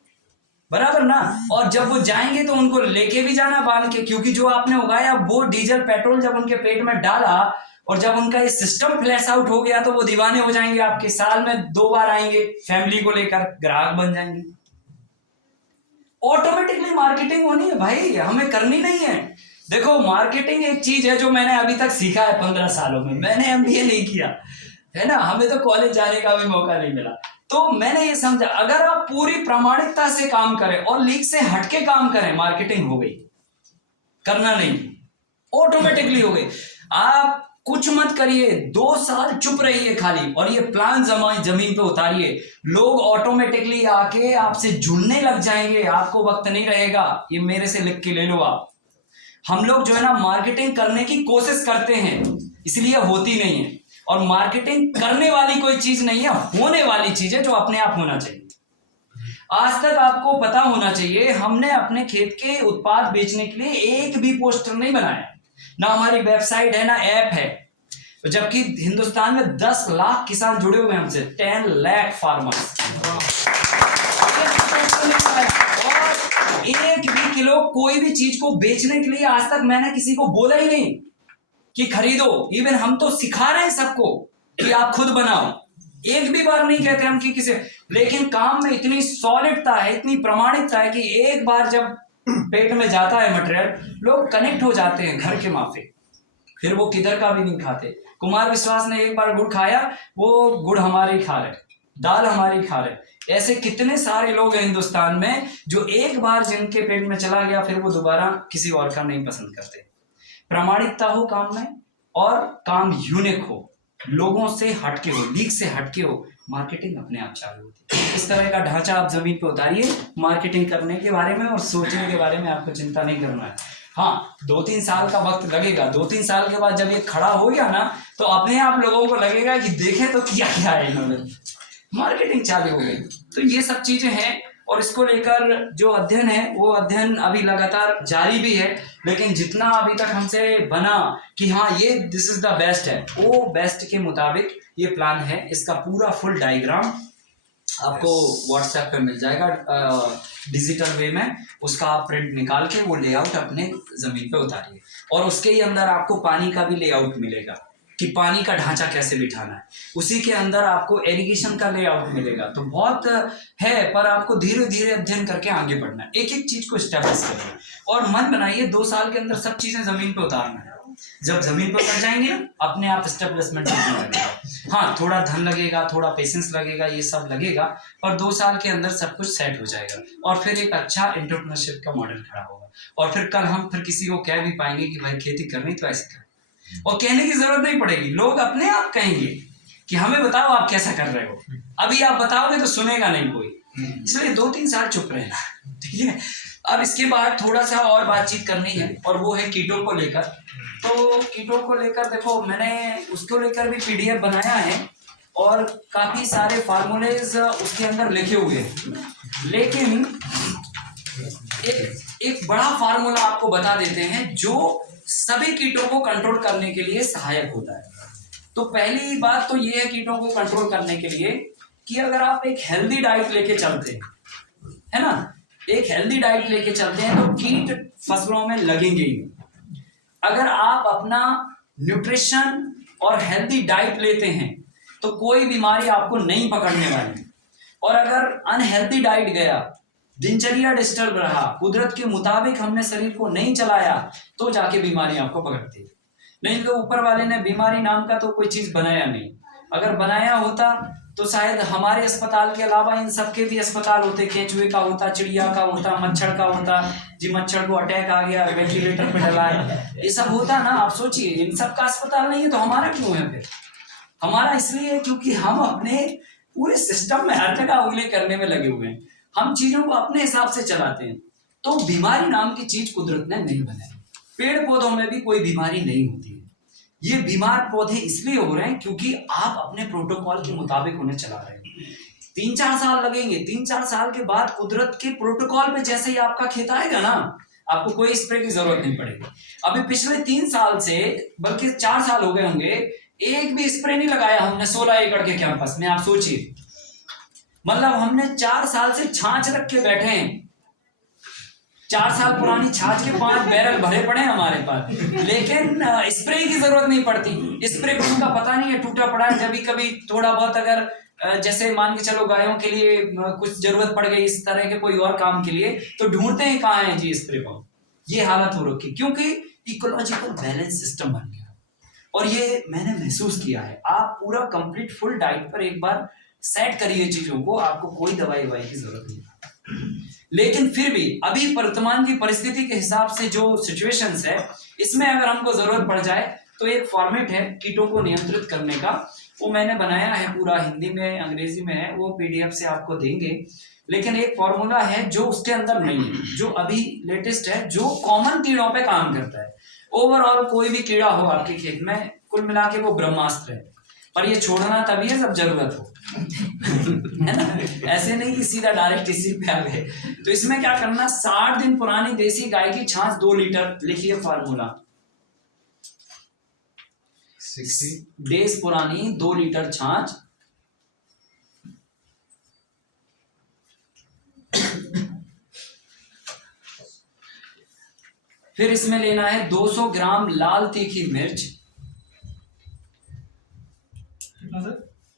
बराबर ना? और जब वो जाएंगे तो उनको लेके भी जाना बांध के, क्योंकि जो आपने उगाया वो डीजल पेट्रोल जब उनके पेट में डाला और जब उनका ये सिस्टम फ्लैश आउट हो गया तो वो दीवाने हो जाएंगे, आपके साल में 2 बार आएंगे, फैमिली को लेकर ग्राहक बन जाएंगे। ऑटोमेटिकली मार्केटिंग होनी है भाई, हमें करनी नहीं है। देखो मार्केटिंग एक चीज है जो मैंने अभी तक सीखा है 15 सालों में, मैंने MBA नहीं किया है ना, हमें तो कॉलेज जाने का भी मौका नहीं मिला। तो मैंने ये समझा, अगर आप पूरी प्रामाणिकता से काम करें और लीक से हटके काम करें, मार्केटिंग हो गई। करना नहीं, ऑटोमेटिकली हो गई। आप कुछ मत करिए, 2 साल चुप रहिए खाली, और ये प्लान जमीन पे उतारिए, लोग ऑटोमेटिकली आके आपसे जुड़ने लग जाएंगे, आपको वक्त नहीं रहेगा। ये मेरे से लिख के ले लो आप। हम लोग जो है ना मार्केटिंग करने की कोशिश करते हैं, इसलिए होती नहीं है। और मार्केटिंग करने वाली कोई चीज नहीं है, होने वाली चीज है जो अपने आप होना चाहिए। आज तक आपको पता होना चाहिए, हमने अपने खेत के उत्पाद बेचने के लिए एक भी पोस्टर नहीं बनाया, ना हमारी वेबसाइट है ना ऐप है, जबकि हिंदुस्तान में 10 लाख किसान जुड़े हुए हैं हमसे, 10 लाख फार्मर्स। और एक भी किलो कोई भी चीज को बेचने के लिए आज तक मैंने किसी को बोला ही नहीं कि खरीदो। इवन हम तो सिखा रहे हैं सबको कि आप खुद बनाओ, एक भी बार नहीं कहते हम कि किसी, लेकिन काम में इतनी सॉलिडता है, इतनी प्रमाणिकता है कि एक बार जब पेट में जाता है मटेरियल, लोग कनेक्ट हो जाते हैं घर के माफिक, फिर वो किधर का भी नहीं खाते। कुमार विश्वास ने एक बार गुड़ खाया, वो गुड़ हमारे खा रहे, दाल हमारी खा रहे। ऐसे कितने सारे लोग हैं हिंदुस्तान में जो एक बार जिनके पेट में चला गया फिर वो दोबारा किसी और का नहीं पसंद करते। प्रामाणिकता हो काम में, और काम यूनिक हो, लोगों से हटके हो, लीक से हटके हो, मार्केटिंग अपने आप चालू होती है। इस तरह का ढांचा आप जमीन पे उतारिए मार्केटिंग करने के बारे में, और सोचने के बारे में आपको चिंता नहीं करना है। हाँ, 2-3 साल का वक्त लगेगा, 2-3 साल के बाद जब ये खड़ा हो गया ना, तो अपने आप लोगों को लगेगा कि देखें तो क्या क्या है, इन्होंने मार्केटिंग चालू हो गई। तो ये सब चीजें हैं, और इसको लेकर जो अध्ययन है वो अध्ययन अभी लगातार जारी भी है, लेकिन जितना अभी तक हमसे बना कि हाँ ये दिस इज द बेस्ट है, वो बेस्ट के मुताबिक ये प्लान है। इसका पूरा फुल डायग्राम आपको व्हाट्सएप पे मिल जाएगा डिजिटल वे में, उसका आप प्रिंट निकाल के वो लेआउट अपने जमीन पे उतारिए, और उसके ही अंदर आपको पानी का भी लेआउट मिलेगा कि पानी का ढांचा कैसे बिठाना है, उसी के अंदर आपको इरिगेशन का लेआउट मिलेगा। तो बहुत है, पर आपको धीरे धीरे अध्ययन करके आगे बढ़ना है, एक एक चीज को स्टेब्लिश करिए और मन बनाइए 2 साल के अंदर सब चीजें जमीन पे उतारना है। जब जमीन पर उतर जाएंगे ना, अपने आप स्टेब्लिशमेंट होने लगेगा। हाँ, थोड़ा धन लगेगा, थोड़ा पेशेंस लगेगा, ये सब लगेगा, पर 2 साल के अंदर सब कुछ सेट हो जाएगा, और फिर एक अच्छा एंटरप्रेन्योरशिप का मॉडल खड़ा होगा, और फिर कल हम फिर किसी को कह भी पाएंगे कि भाई खेती करनी तो ऐसे कर, और कहने की जरूरत नहीं पड़ेगी, लोग अपने आप कहेंगे कि हमें बताओ आप कैसा कर रहे हो। अभी आप बताओगे तो सुनेगा नहीं कोई, इसलिए 2-3 साल चुप रहना, ठीक है। अब इसके बाद थोड़ा सा और बातचीत करनी है, और वो है कीटों को लेकर। तो कीटों को लेकर देखो, मैंने उसको लेकर भी पीडीएफ बनाया है, और काफी सारे फार्मूलेज उसके अंदर लिखे हुए हैं, लेकिन एक बड़ा फार्मूला आपको बता देते हैं जो सभी कीटों को कंट्रोल करने के लिए सहायक होता है। तो पहली बात तो ये है कीटों को कंट्रोल करने के लिए कि अगर आप एक हेल्दी डाइट लेके चलते हैं, है ना, एक हेल्दी डाइट लेके चलते हैं, तो कीट फसलों में लगेंगे ही। अगर आप अपना न्यूट्रिशन और हेल्दी डाइट लेते हैं तो कोई बीमारी आपको नहीं पकड़ने वाली, और अगर अनहेल्दी डाइट गया, दिनचर्या डिस्टर्ब रहा, कुदरत के मुताबिक हमने शरीर को नहीं चलाया, तो जाके बीमारी आपको पकड़ती है। नहीं तो ऊपर वाले ने बीमारी नाम का तो कोई चीज बनाया नहीं, अगर बनाया होता तो शायद हमारे अस्पताल के अलावा इन सबके भी अस्पताल होते, केंचुए का होता, चिड़िया का होता, मच्छर का होता, जी मच्छर को अटैक आ गया, वेंटिलेटर पे डला है, ये सब होता ना। आप सोचिए, इन सब का अस्पताल नहीं है तो हमारा क्यों है फिर? हमारा इसलिए क्योंकि हम अपने पूरे सिस्टम में हर जगह उंगली करने में लगे हुए हैं, हम चीजों को अपने हिसाब से चलाते हैं। तो बीमारी नाम की चीज कुदरत ने नहीं बनाई। पेड़ पौधों में भी कोई बीमारी नहीं होती है, ये बीमार पौधे इसलिए हो रहे हैं क्योंकि आप अपने प्रोटोकॉल के मुताबिक उन्हें चला रहे हैं। 3-4 साल लगेंगे, 3-4 साल के बाद कुदरत के प्रोटोकॉल पे जैसे ही आपका खेत आएगा ना, आपको कोई स्प्रे की जरूरत नहीं पड़ेगी। अभी पिछले 3 साल से, बल्कि 4 साल हो गए होंगे, एक भी स्प्रे नहीं लगाया हमने 16 एकड़ के कैंपस में। आप सोचिए, मतलब हमने 4 साल से छाछ रख के बैठे हैं, 4 साल पुरानी छाछ के 5 बैरल भरे पड़े हैं हमारे पास, लेकिन स्प्रे की जरूरत नहीं पड़ती। स्प्रे पंप का पता नहीं है, टूटा पड़ा है। जब भी कभी थोड़ा बहुत अगर जैसे मान के चलो गायों के लिए कुछ जरूरत पड़ गई इस तरह के कोई और काम के लिए, तो ढूंढते हैं कहाँ है जी स्प्रे पंप। ये हालत हो रखी क्योंकि इकोलॉजिकल बैलेंस सिस्टम बन गया, और ये मैंने महसूस किया है। आप पूरा कंप्लीट फुल डाइट पर एक बार सेट करिए चीजों को, आपको कोई दवाई की जरूरत नहीं। लेकिन फिर भी अभी वर्तमान की परिस्थिति के हिसाब से जो सिचुएशंस है, इसमें अगर हमको जरूरत पड़ जाए तो एक फॉर्मेट है कीटों को नियंत्रित करने का, वो मैंने बनाया है, पूरा हिंदी में अंग्रेजी में है, वो पीडीएफ से आपको देंगे। लेकिन एक फॉर्मूला है जो उसके अंदर नहीं है, जो अभी लेटेस्ट है, जो कॉमन कीड़ों पे काम करता है। ओवरऑल कोई भी कीड़ा हो आपके खेत में, कुल मिला के वो ब्रह्मास्त्र है, पर ये छोड़ना तभी है जब जरूरत हो। है ना, ऐसे नहीं कि सीधा डायरेक्ट इसी पे आ गए। तो इसमें क्या करना, 60 दिन पुरानी देसी गाय की छाछ 2 लीटर, लिखिए फार्मूला, 60 डेज पुरानी 2 लीटर छाछ फिर इसमें लेना है 200 ग्राम लाल तीखी मिर्च,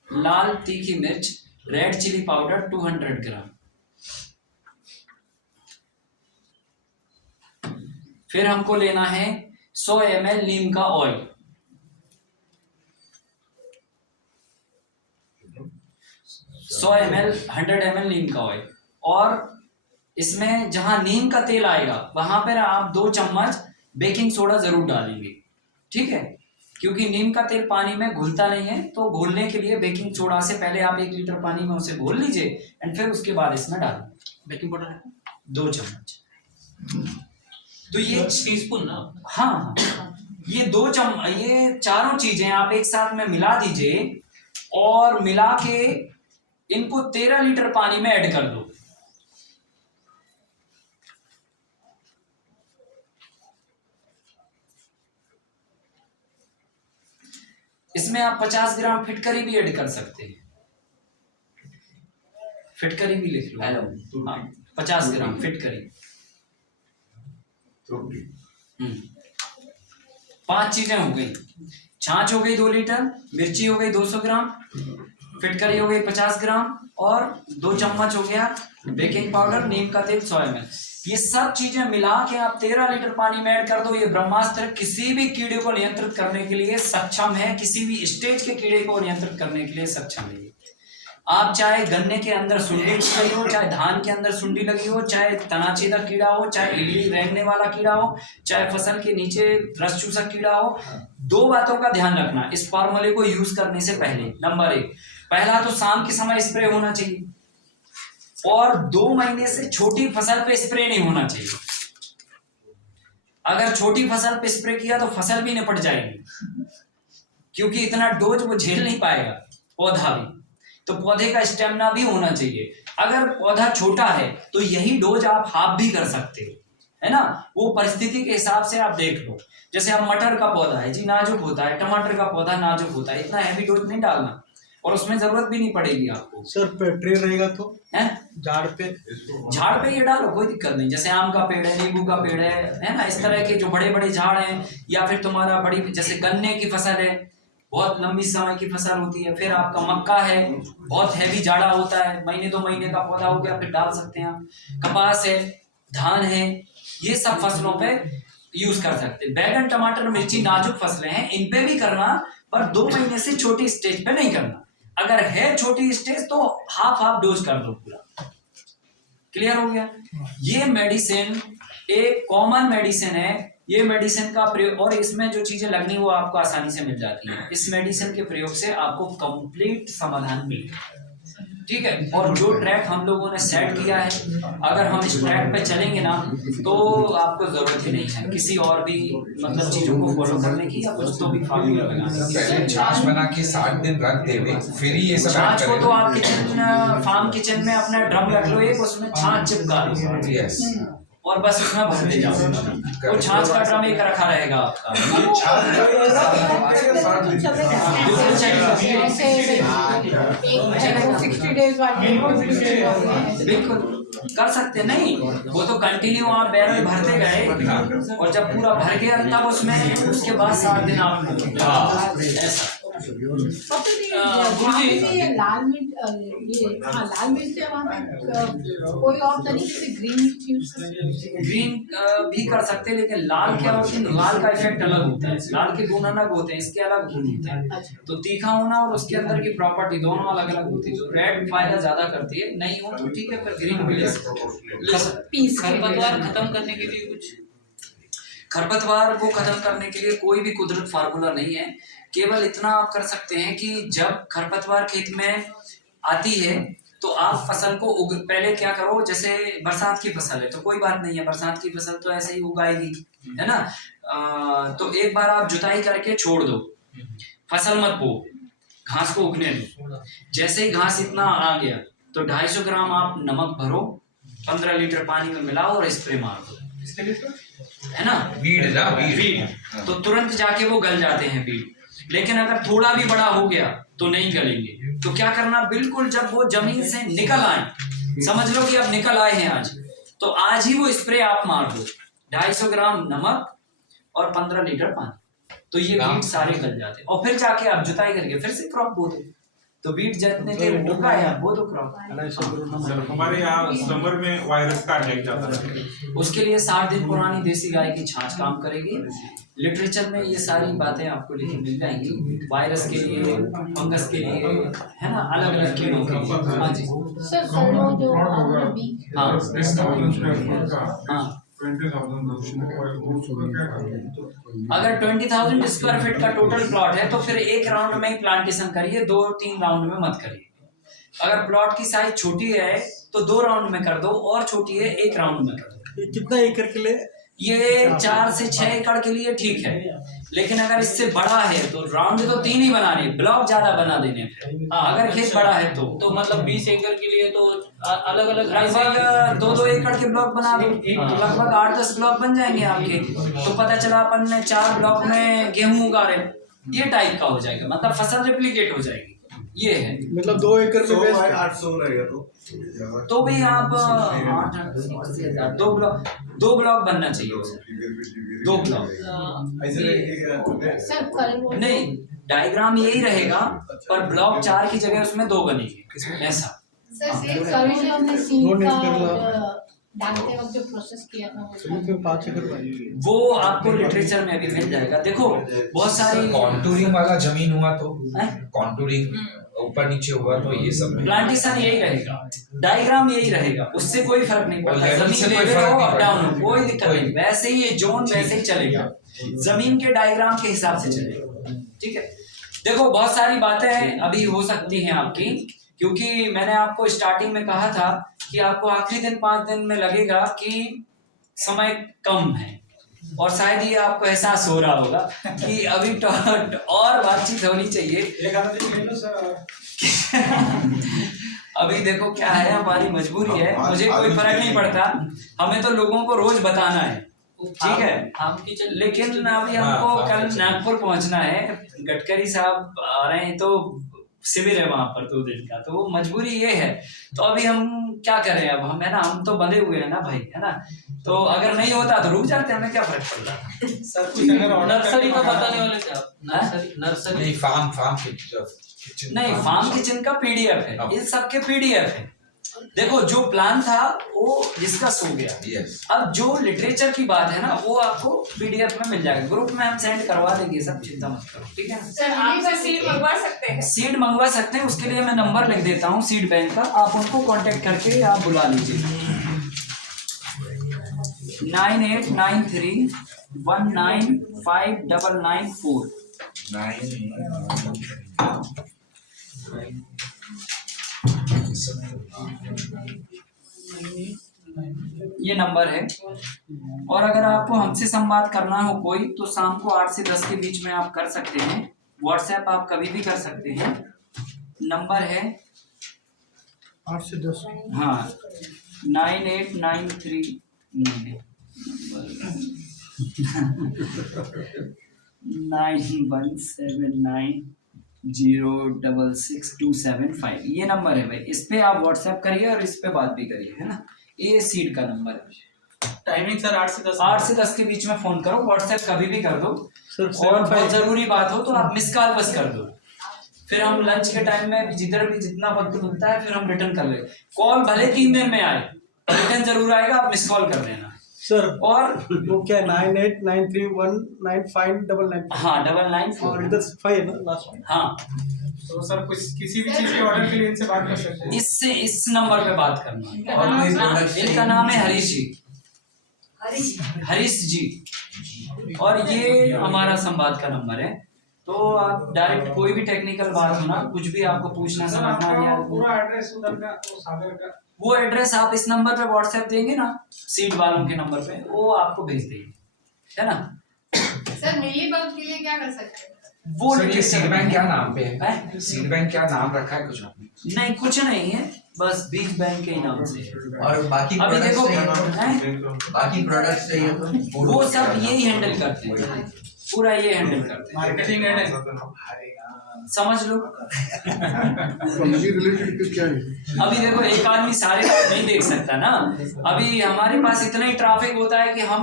लाल तीखी मिर्च, रेड चिली पाउडर 200 ग्राम। फिर हमको लेना है 100 ml नीम का ऑयल, 100 ml 100 ml नीम का ऑयल। और इसमें जहां नीम का तेल आएगा वहां पर आप 2 चम्मच बेकिंग सोडा जरूर डालेंगे, ठीक है, क्योंकि नीम का तेल पानी में घुलता नहीं है। तो घोलने के लिए बेकिंग सोडा से पहले आप 1 लीटर पानी में उसे घोल लीजिए एंड फिर उसके बाद इसमें डालेंगे बेकिंग पाउडर 2 चम्मच। तो ये टीस्पून ना, हाँ, ये 2 चम्मच, ये चारों चीजें आप एक साथ में मिला दीजिए और मिला के इनको 13 लीटर पानी में ऐड कर दो। इसमें आप 50 ग्राम फिटकरी भी ऐड कर सकते हैं, फिटकरी भी लिख लो, हाँ, 50 ग्राम फिटकरी। 5 चीजें हो गई, छाछ हो गई 2 लीटर, मिर्ची हो गई 200 ग्राम, फिटकरी हो गई 50 ग्राम और 2 चम्मच हो गया बेकिंग पाउडर, नीम का तेल 100 ml। ये सब चीजें मिला के आप 13 लीटर पानी में ऐड कर दो। ये ब्रह्मास्त्र किसी भी कीड़े को नियंत्रित करने के लिए सक्षम है, किसी भी स्टेज के कीड़े को नियंत्रित करने के लिए सक्षम है। आप चाहे गन्ने के अंदर सुंडी लगी हो, चाहे धान के अंदर सुंडी लगी हो, चाहे तनाछेदक कीड़ा हो, चाहे इडली रेंगने वाला कीड़ा हो, चाहे फसल के नीचे रस चूसक कीड़ा हो, 2 बातों का ध्यान रखना इस फार्मूले को यूज करने से पहले। नंबर 1, पहला तो शाम के समय स्प्रे होना चाहिए और 2 महीने से छोटी फसल पे स्प्रे नहीं होना चाहिए। अगर छोटी फसल पे स्प्रे किया तो फसल भी निपट जाएगी, क्योंकि इतना डोज वो झेल नहीं पाएगा, पौधा भी। तो पौधे का स्टेमिना भी होना चाहिए। अगर पौधा छोटा है तो यही डोज आप हाफ भी कर सकते हो, है ना, वो परिस्थिति के हिसाब से आप देख लो। जैसे अब मटर का पौधा है जी, नाजुक होता है, टमाटर का पौधा नाजुक होता है, इतना हैवी डोज नहीं डालना और उसमें जरूरत भी नहीं पड़ेगी आपको। सर ट्रे रहेगा तो है झाड़ पे ये डालो, कोई दिक्कत नहीं। जैसे आम का पेड़ है, नींबू का पेड़ है ना, इस तरह के जो बड़े बड़े झाड़ हैं, या फिर तुम्हारा बड़ी जैसे गन्ने की फसल है, बहुत लंबी समय की फसल होती है, फिर आपका मक्का है, बहुत हैवी जाड़ा होता है, महीने 2 महीने का पौधा हो गया, फिर डाल सकते हैं आप। कपास है, धान है, ये सब फसलों पे यूज कर सकते हैं। बैगन, टमाटर, मिर्ची नाजुक फसलें हैं, इन पे भी करना, पर 2 महीने से छोटी स्टेज पे नहीं करना। अगर है छोटी स्टेज तो हाफ डोज कर दो पूरा। क्लियर हो गया? ये मेडिसिन एक कॉमन मेडिसिन है। ये मेडिसिन का प्रयोग, और इसमें जो चीजें लगनी वो आपको आसानी से मिल जाती हैं। इस मेडिसिन के प्रयोग से आपको कंप्लीट समाधान मिलेगा, ठीक है। और जो ट्रैक हम लोगों ने सेट किया है, अगर हम इस ट्रैक पे चलेंगे ना तो आपको जरूरत ही नहीं है किसी और भी मतलब चीजों को फॉलो करने की, या कुछ तो भी फार्मूला लगाने की। पहले छाछ बना के 60 दिन रख देवे, फिर ही ये सब छाछ को तो आप फार्म किचन में अपना ड्रम रख लो, एक उसमें छाछ चिपका लो, यस, और बस उसमें भरते जाओ। वो छाछ का ड्रम एक रखा रहेगा आपका। बिल्कुल कर सकते नहीं, वो तो कंटिन्यू आप बैरल भरते गए और जब पूरा भर गया तब उसमें उसके बाद 60 दिन आप ऐसा। ये लाल मिर्च, लाल मिर्च है वहाँ पे कोई और तरीके से ग्रीन मिर्च यूज कर सकते हैं? ग्रीन भी कर सकते हैं, लेकिन लाल क्या होता है, लाल का इफेक्ट अलग होता है। लाल के गुण अलग होते हैं, इसके अलग गुण होते हैं। तो तीखा होना और उसके अंदर की प्रॉपर्टी दोनों अलग अलग होती है। जो रेड फायदा ज्यादा करती है, नहीं हो तो ठीक है, पर ग्रीन भी ले सकते। खरपतवार खत्म करने के लिए कुछ, खरपतवार को खत्म करने के लिए कोई भी कुदरत फार्मूला नहीं है। केवल इतना आप कर सकते हैं कि जब खरपतवार खेत में आती है तो आप फसल को पहले क्या करो, जैसे बरसात की फसल है तो कोई बात नहीं है, बरसात की फसल तो ऐसे ही उगाएगी, है ना। तो एक बार आप जुताई करके छोड़ दो, फसल मत बो, घास को उगने दो। जैसे ही घास इतना आ गया तो 250 ग्राम आप नमक भरो, 15 लीटर पानी में मिलाओ और स्प्रे मार दो, है ना। वीड ना वीड वीड तो तुरंत जाके वो गल जाते हैं वीड। लेकिन अगर थोड़ा भी बड़ा हो गया तो नहीं गलेंगे। तो क्या करना, बिल्कुल जब वो जमीन से निकल आए, समझ लो कि अब निकल आए हैं आज, तो आज ही वो स्प्रे आप मार दो, 250 ग्राम नमक और 15 लीटर पानी, तो ये वीड सारे गल जाते हैं। और फिर जाके आप जुताई करके फिर से क्रॉप बो दो। तो वीड जितने के होगा या वो तो क्रॉप। सर हमारे यहाँ समर में वायरस का अटैक जाता है, उसके लिए 60 दिन पुरानी देसी गाय की छाछ काम करेगी। लिटरेचर में ये सारी बातें आपको लिखी मिल जाएंगी, वायरस के लिए, फंगस के लिए, है ना, अलग अलग कीड़ों के लिए। हाँ जी सर कल वो जो आपने बीच हाँ हाँ। 20,000 अगर 20,000 स्क्वायर फीट का टोटल प्लॉट है तो फिर एक राउंड में ही प्लांटेशन करिए, 2-3 राउंड में मत करिए। अगर प्लॉट की साइज छोटी है तो 2 राउंड में कर दो, और छोटी है 1 राउंड में कर दो। ये कितना एकड़ के लिए? ये 4 से 6 एकड़ के लिए ठीक है, लेकिन अगर इससे बड़ा है तो राउंड तो 3 ही बनाने, ब्लॉक ज्यादा बना देने। फिर अगर खेत बड़ा है तो मतलब 20 एकड़ के लिए तो अलग अलग लगभग 2-2 एकड़ के ब्लॉक बना दो, तो लगभग 8-10 ब्लॉक बन जाएंगे आपके। तो पता चला अपन ने 4 ब्लॉक में गेहूं उगा रहे, ये टाइप का हो जाएगा, मतलब फसल रिप्लिकेट हो जाएगी। ये है मतलब 2 एकड़ में बेस्ट 800 रहेगा तो भी आप 2 ब्लॉक बनना चाहिए उसे, 2 ब्लॉक सर कल वो नहीं, डायग्राम यही रहेगा पर ब्लॉक 4 की जगह उसमें 2 बनेगी ऐसा। सर कल जो हमने सीड का डालते वक्त जो प्रोसेस किया था वो 5 एकड़ चाहिए। वो आपको लिटरेचर में भी मिल जाएगा। देखो बहुत सारी कॉन्टूरिंग वाला जमीन हुआ तो हैं? कॉन्टूरिंग ऊपर नीचे हुआ तो ये सब प्लांटेशन यही रहेगा, डायग्राम यही रहेगा, उससे कोई फर्क नहीं पड़ता। लेवल से जमीन कोई लेवल फर्क हो नहीं अप डाउन हो पड़ता। कोई दिक्कत नहीं, वैसे ही ये जोन वैसे ही चलेगा, जमीन के डायग्राम के हिसाब से चलेगा। ठीक है, देखो बहुत सारी बातें अभी हो सकती हैं आपकी, क्योंकि मैंने आपको स्टार्टिंग में कहा था कि आपको आखिरी दिन 5 दिन में लगेगा कि समय कम है, और शायद ये आपको एहसास हो रहा होगा कि अभी और बातचीत होनी चाहिए। अभी देखो क्या है, हमारी मजबूरी है, मुझे कोई फर्क नहीं पड़ता, हमें तो लोगों को रोज बताना है, ठीक है। लेकिन अभी हमको कल नागपुर पहुंचना है, गडकरी साहब आ रहे हैं तो शिविर है वहां पर 2 दिन का, तो वो मजबूरी ये है। तो अभी हम क्या करें, अब हम है ना, हम तो बंधे हुए हैं ना भाई, है ना, तो अगर नहीं होता तो रुक जाते, हमें क्या फर्क पड़ रहा। सर कुछ अगर ऑर्डर नर्सरी का बताने वाले थे आप, नर्सरी नहीं फार्म किचन नहीं, फार्म किचन का पीडीएफ है, इन सबके पीडीएफ है। देखो जो प्लान था वो डिस्कस हो गया, यस। अब जो लिटरेचर की बात है ना वो आपको पीडीएफ में मिल जाएगा, ग्रुप में हम सेंड करवा देंगे, सब चिंता मत करो, ठीक है ना। सर आपसे सीड मंगवा सकते हैं। सीड मंगवा सकते हैं, उसके लिए मैं नंबर लिख देता हूँ सीड बैंक का, आप उनको कांटेक्ट करके आप बुला लीजिए। 9893195994। ये नंबर है। और अगर आपको हमसे संवाद करना हो कोई, तो शाम को 8 से 10 के बीच में आप कर सकते हैं। व्हाट्सएप आप कभी भी कर सकते हैं। नंबर है 8 से 10 हाँ 9893 9179066275 ये नंबर है भाई, इस पे आप व्हाट्सएप करिए और इस पे बात भी करिए, है ना। ये सीड का नंबर है। टाइमिंग सर 8 से 10 8 से 10 के बीच में फोन करो, व्हाट्सएप कभी भी कर दो। सर और बहुत जरूरी बात हो तो आप मिस कॉल बस कर दो, फिर हम लंच के टाइम में जिधर भी जितना वक्त मिलता है फिर हम रिटर्न कर ले। कॉल भले 3 दिन में आए, रिटर्न जरूर आएगा, आप मिस कॉल कर देना। सर और वो क्या 9893195999 हाँ 994 और इधर 5 है ना लास्ट में। हाँ तो सर कुछ किसी भी चीज के ऑर्डर के लिए इनसे बात कर सकते हैं। इससे इस नंबर पे बात करना। और कोई इनका नाम है हरीश जी, हरीश जी, और ये हमारा संवाद का नंबर है। तो आप डायरेक्ट कोई भी टेक्निकल बात हो ना, कुछ भी आपको पूछना समझना या पूरा एड्रेस उधर का सागर का वो एड्रेस आप इस नंबर पे व्हाट्सएप देंगे ना, सीड वालों के नंबर पे, वो आपको भेज देंगे, है ना। सर मिली बात के लिए क्या कर सकते हैं? वो सर ये literature सीड बैंक क्या नाम पे है? है? सीड बैंक क्या नाम रखा है कुछ आपने? नहीं कुछ नहीं है, बस बीज बैंक के नाम से है। और बाकी अभी प्रोडक्ट्स देखो चाहिए हैं? तो बाकी प्रोडक्ट्स चाहिए तो वो सब यही हैंडल करते हैं, पूरा ये हैंडल करते हैं, मार्केटिंग एंड समझ लो। कंपनी रिलेटेड क्या है? अभी देखो एक आदमी सारे काम नहीं देख सकता ना, अभी हमारे पास इतना ही ट्रैफिक होता है कि हम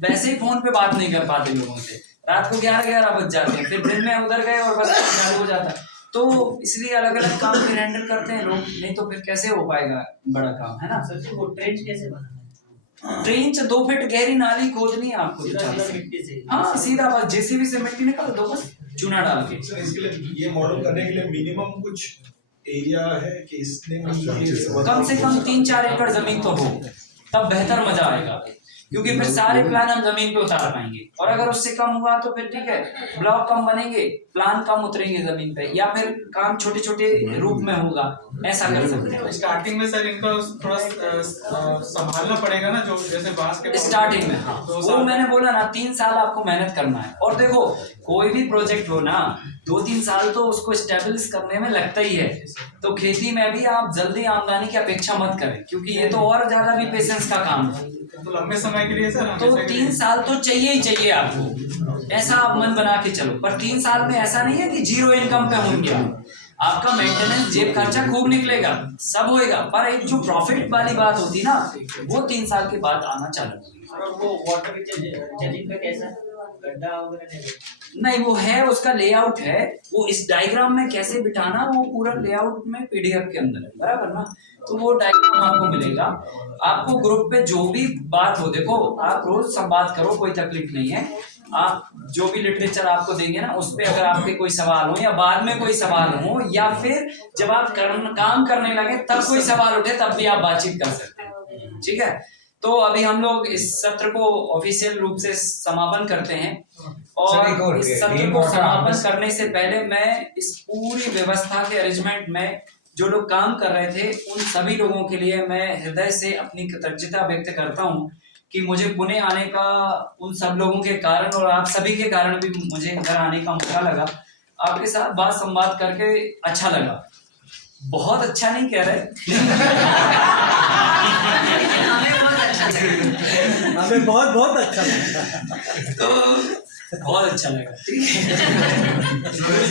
वैसे ही फोन पे बात नहीं कर पाते लोगों से, रात को 11 बज जाते हैं, फिर दिन में उधर गए और बस चालू हो जाता है, तो इसलिए अलग अलग काम फिर हैंडल करते हैं लोग, नहीं तो फिर कैसे हो पाएगा बड़ा काम, है ना। वो ट्रेंच कैसे बनाना ट्रेन से 2 फीट गहरी नाली खोदनी है आपको, है? सीधा मिट्टी से। हाँ सीधा बस जेसीबी से मिट्टी निकाल दो, बस चूना डाल के। सर इसके लिए ये मॉडल करने के लिए मिनिमम कुछ एरिया है कि इसने कम से कम 3-4 एकड़ जमीन तो हो, तब बेहतर मजा आएगा, क्योंकि फिर सारे प्लान हम जमीन पे उतार पाएंगे, और अगर उससे कम हुआ तो फिर ठीक है, ब्लॉक कम बनेंगे, प्लान कम उतरेंगे जमीन पे, या फिर काम छोटे छोटे रूप में होगा, ऐसा कर सकते हैं। स्टार्टिंग में सर इनको थोड़ा संभालना पड़ेगा ना, जो जैसे बांस के स्टार्टिंग में हाँ, वो मैंने बोला ना 3 साल आपको मेहनत करना है, और देखो कोई भी प्रोजेक्ट हो ना 2-3 साल तो उसको स्टेबलिश करने में लगता ही है, तो खेती में भी आप जल्दी आमदनी की अपेक्षा मत करें, क्योंकि ये तो और ज्यादा भी पेशेंस का काम है, तो लंबे समय के लिए सर तो 3 साल तो चाहिए ही चाहिए आपको, ऐसा आप मन बना के चलो, पर 3 साल में ऐसा नहीं है कि जीरो इनकम पे होंगे आपका मेंटेनेंस जेब खर्चा खूब निकलेगा, सब होएगा, पर एक जो प्रॉफिट वाली बात होती ना वो 3 साल के बाद आना चालू होगी। और वो वाटर जमीन का कैसा गड्ढा वगैरह नहीं वो है, उसका लेआउट है, वो इस डायग्राम में कैसे बिठाना वो पूरा लेआउट में पीडीएफ के अंदर है, बराबर ना, तो वो डायग्राम आपको मिलेगा, आपको ग्रुप पे जो भी बात हो, देखो आप रोज संवाद करो, कोई तकलीफ नहीं है, आप जो भी लिटरेचर आपको देंगे ना उस पे अगर आपके कोई सवाल हो या बाद में कोई सवाल हो या फिर जब आप काम करने लगे तब कोई सवाल उठे तब भी आप बातचीत कर सकते हैं, ठीक है। तो अभी हम लोग इस सत्र को ऑफिशियल रूप से समापन करते हैं, और इस सत्र को समापन करने से पहले मैं इस पूरी व्यवस्था के अरेंजमेंट में जो लोग काम कर रहे थे उन सभी लोगों के लिए मैं हृदय से अपनी कृतज्ञता व्यक्त करता हूं कि मुझे पुणे आने का उन सब लोगों के कारण और आप सभी के कारण भी मुझे घर आने का मौका लगा, आपके साथ बात संवाद करके अच्छा लगा, बहुत अच्छा नहीं कह रहे हमें बहुत अच्छा लगा, तो बहुत अच्छा लगा, ठीक है।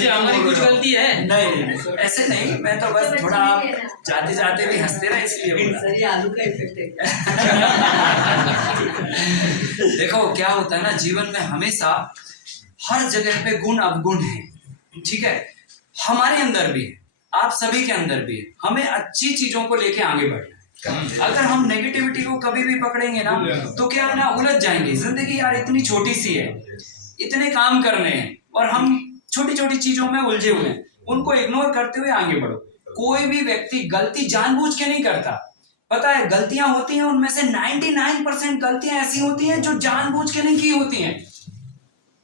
हमारी कुछ गलती है? नहीं ऐसे नहीं, मैं तो बस थोड़ा आप जाते जाते भी हंसते रहे इसलिए बोला। आलू का इफेक्ट है। देखो क्या होता है ना, जीवन में हमेशा हर जगह पे गुण अवगुण है, ठीक है, हमारे अंदर भी है, आप सभी के अंदर भी है, हमें अच्छी चीजों को लेके आगे बढ़ना है। अगर हम नेगेटिविटी को कभी भी पकड़ेंगे ना तो क्या है ना, उलझ जाएंगे, जिंदगी यार इतनी छोटी सी है, इतने काम करने हैं और हम छोटी छोटी चीजों में उलझे हुए हैं, उनको इग्नोर करते हुए आगे बढ़ो। कोई भी व्यक्ति गलती जानबूझ के नहीं करता, पता है गलतियां होती हैं उनमें से 99% गलतियां ऐसी होती हैं जो जानबूझ के नहीं की होती हैं,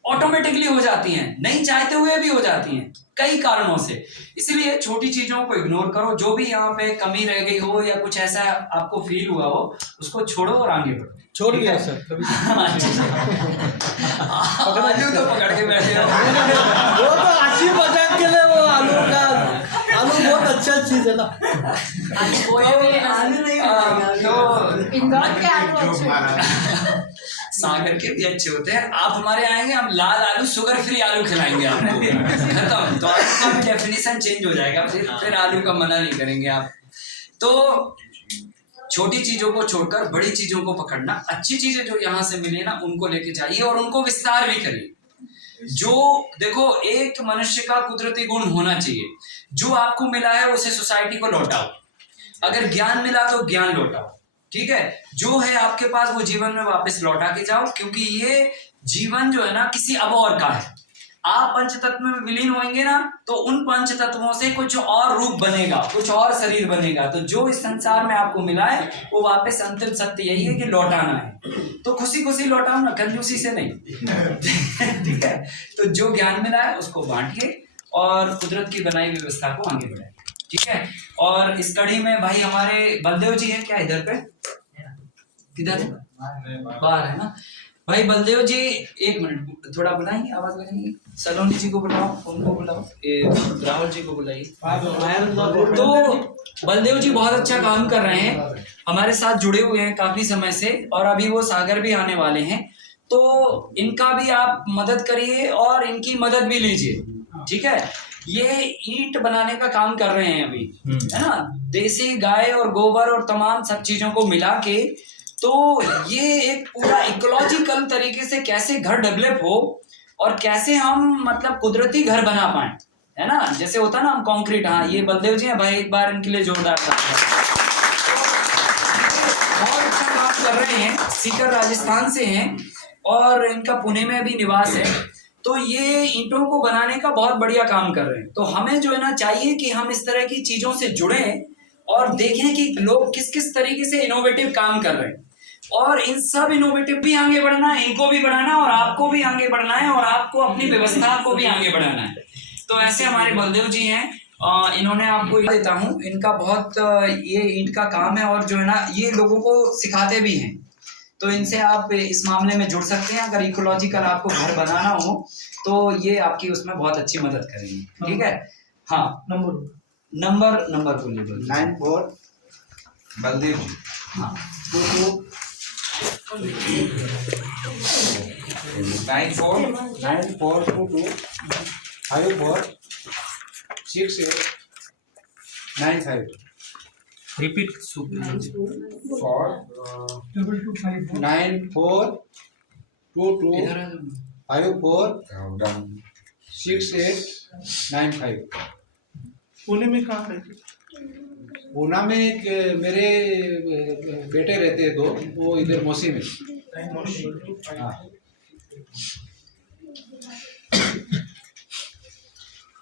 ऑटोमेटिकली हो जाती हैं, नहीं चाहते हुए भी हो जाती हैं कई कारणों से। इसलिए छोटी चीजों को इग्नोर करो, जो भी यहाँ पे कमी रह गई हो या कुछ ऐसा आपको फील हुआ हो उसको छोड़ो और आगे बढ़ो। छोड़ दिया सर कभी आलू तो पकड़ के बैठे हो। वो तो हंसी मजाक के लिए, वो आलू बहुत अच्छा चीज है ना, आलू नहीं तो इंदौर के आलू अच्छे सागर के भी अच्छे होते हैं। आप हमारे आएंगे, हम लाल आलू शुगर फ्री आलू खिलाएंगे आपको, खत्म। तो आलू का भी डेफिनेशन चेंज हो जाएगा, फिर आलू का मना नहीं करेंगे आप। तो छोटी चीजों को छोड़कर बड़ी चीजों को पकड़ना, अच्छी चीजें जो यहाँ से मिले ना उनको लेके जाइए और उनको विस्तार भी करिए। जो देखो, एक मनुष्य का कुदरती गुण होना चाहिए, जो आपको मिला है उसे सोसाइटी को लौटाओ, अगर ज्ञान मिला तो ज्ञान लौटाओ, ठीक है, जो है आपके पास वो जीवन में वापस लौटा के जाओ, क्योंकि ये जीवन जो है ना किसी अब और का है। आप पंच तत्व में विलीन होंगे ना तो उन पंच तत्वों से कुछ और रूप बनेगा, कुछ और शरीर बनेगा। तो जो इस संसार में आपको मिला है वो वापस अंतिम सत्य यही है कि लौटाना है, तो खुशी खुशी लौटाओ ना, कंजूसी से नहीं ठीक है। तो जो ज्ञान मिला है उसको बांटिए और कुदरत की बनाई व्यवस्था को आगे बढ़ाइए, ठीक है। और इस कड़ी में भाई हमारे बलदेव जी हैं क्या इधर पे, किधर है, बाहर है ना। भाई बलदेव जी, एक मिनट थोड़ा बुलाएंगे, आवाज लगाएंगे। सलोनी जी को बुलाओ, उनको बुलाओ, राहुल जी को बुलाइए। तो बलदेव जी बहुत अच्छा काम कर रहे हैं, हमारे साथ जुड़े हुए हैं काफी समय से, और अभी वो सागर भी आने वाले हैं। तो इनका भी आप मदद करिए और इनकी मदद भी लीजिए, ठीक है। ये ईंट बनाने का काम कर रहे हैं अभी, है ना, देसी गाय और गोबर और तमाम सब चीजों को मिला के। तो ये एक पूरा इकोलॉजिकल तरीके से कैसे घर डेवलप हो और कैसे हम मतलब कुदरती घर बना पाए, है ना, जैसे होता है ना हम कंक्रीट। हाँ, ये बलदेव जी हैं भाई, एक बार इनके लिए जोरदार तालियां। बहुत अच्छा काम कर रहे हैं, सीकर राजस्थान से हैं और इनका पुणे में भी निवास है। तो ये ईंटों को बनाने का बहुत बढ़िया काम कर रहे हैं। तो हमें जो है ना चाहिए कि हम इस तरह की चीजों से जुड़ें और देखें कि लोग किस किस तरीके से इनोवेटिव काम कर रहे हैं, और इन सब इनोवेटिव भी आगे बढ़ना है, इनको भी बढ़ाना है और आपको भी आगे बढ़ना है और आपको अपनी व्यवस्था को भी आगे बढ़ाना है। तो ऐसे हमारे बलदेव जी हैं, इन्होंने आपको देता हूँ, इनका बहुत ये ईंट का काम है और जो है ना ये लोगों को सिखाते भी हैं। तो इनसे आप इस मामले में जुड़ सकते हैं, अगर इकोलॉजिकल आपको घर बनाना हो तो ये आपकी उसमें बहुत अच्छी मदद करेंगे, ठीक है। हाँ, नंबर बोलिए। 94 बलदेव जी। हाँ, 9422 546895 रिपीट 9422 546895। पुणे में कहाँ है? पूना में एक मेरे बेटे रहते हैं दो, वो इधर मौसी में। हाँ।